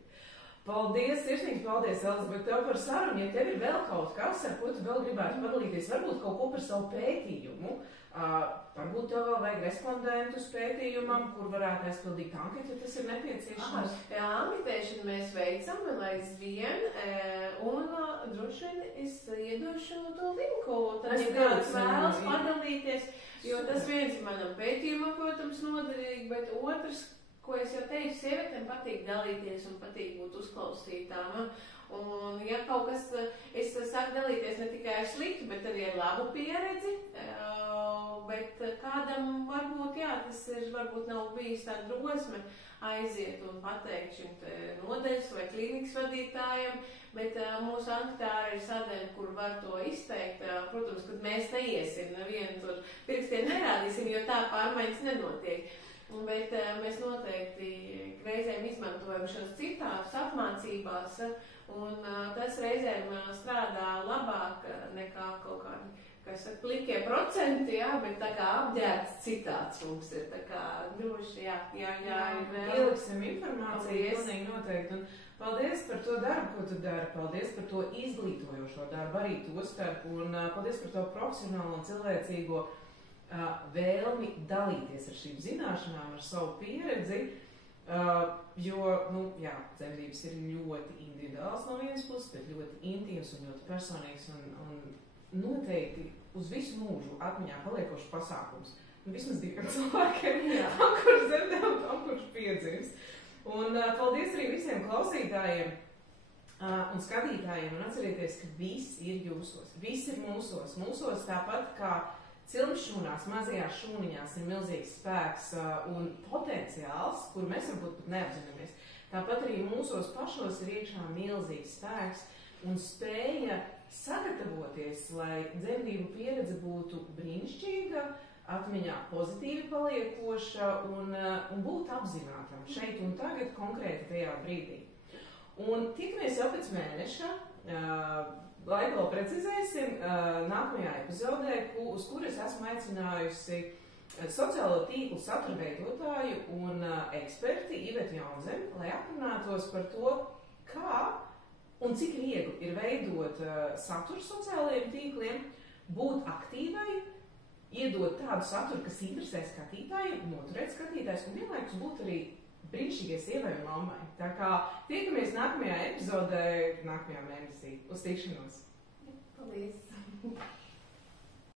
Paldies, sirsnīgi paldies, Elizabete, tev par sarunu. Ja tev ir vēl kaut kas, ar ko tu vēl gribētu padalīties, varbūt kaut ko par savu pētījumu, varbūt tev vēl vajag respondentus pētījumam, kur varētu aizpildīt anketu, ja tas ir nepieciešams. Anketēšanu mēs veicam vēl aizvien, un droši vien es iedošu to linku, tad ja kāds vēlas padalīties, jo tas viens manam pētījumam, protams, noderīgi, bet otrs, ko es jau teicu, sievietēm patīk dalīties un patīk būt uzklausītām. Un, ja kaut kas, es saku dalīties ne tikai ar sliktu, bet arī ar labu pieredzi, bet kādam varbūt, tas ir, varbūt nav bijis tā drosme aiziet un pateikt šim nodeļas vai klīnikas vadītājiem, bet mūsu anketā ir sadaļa, kur var to izteikt. Protams, kad mēs neiesim, nevienu tur pirkstiem nerādīsim, jo tā pārmaiņas nenotiek. Bet mēs noteikti reizēm izmantojam šos citās apmācībās, un tas reizēm strādā labāk nekā kaut kā es saku, plikie procenti, jā, bet tā kā apģērbts citāds mums ir, tā kā droši, jā, ieliksim informāciju, pilnīgi noteikti, un paldies par to darbu, ko tu dari, paldies par to izglītojošo darbu, arī to starp, un paldies par to profesionālo un cilvēcīgo vēlmi dalīties ar šīm zināšanām, ar savu pieredzi, jo, dzemdības ir ļoti individuāls no vienas puses, bet ļoti intīms un ļoti personīgs un noteikti uz visu mūžu atmiņā paliekošs pasākums. Vismaz 2 cilvēkiem, tam, kurš dzemdē un tam, kurš piedzimst. Un paldies arī visiem klausītājiem un skatītājiem, un atcerieties, ka viss ir jūsos, viss ir mūsos tāpat kā cilmšūnās, mazajās šūniņās ir milzīgs spēks un potenciāls, kuru mēs varbūt pat neapzināmies. Tāpat arī mūsos pašos ir iekšā milzīgs spēks un spēja sagatavoties, lai dzemdību pieredze būtu brīnišķīga, atmiņā pozitīvi paliekoša un būt apzinātam šeit un tagad konkrēti tajā brīdī. Un tikamies jau pēc mēneša, lai vēl precizēsim, nākamajā epizodē, uz kuras esmu aicinājusi sociālo tīklu saturveidotāju un eksperti Ivetu Jaunzemi, lai aprunātos par to, kā un cik viegli ir veidot saturu sociālajiem tīkliem, būt aktīvai, iedot tādu saturu, kas interesē skatītājiem, noturēt skatītājus un vienlaikus būt arī brīnišķīgai sievai un mammai. Tā kā tiekamies nākamajā epizodē, nākamajā mēnesī. Uz tikšanos! Paldies!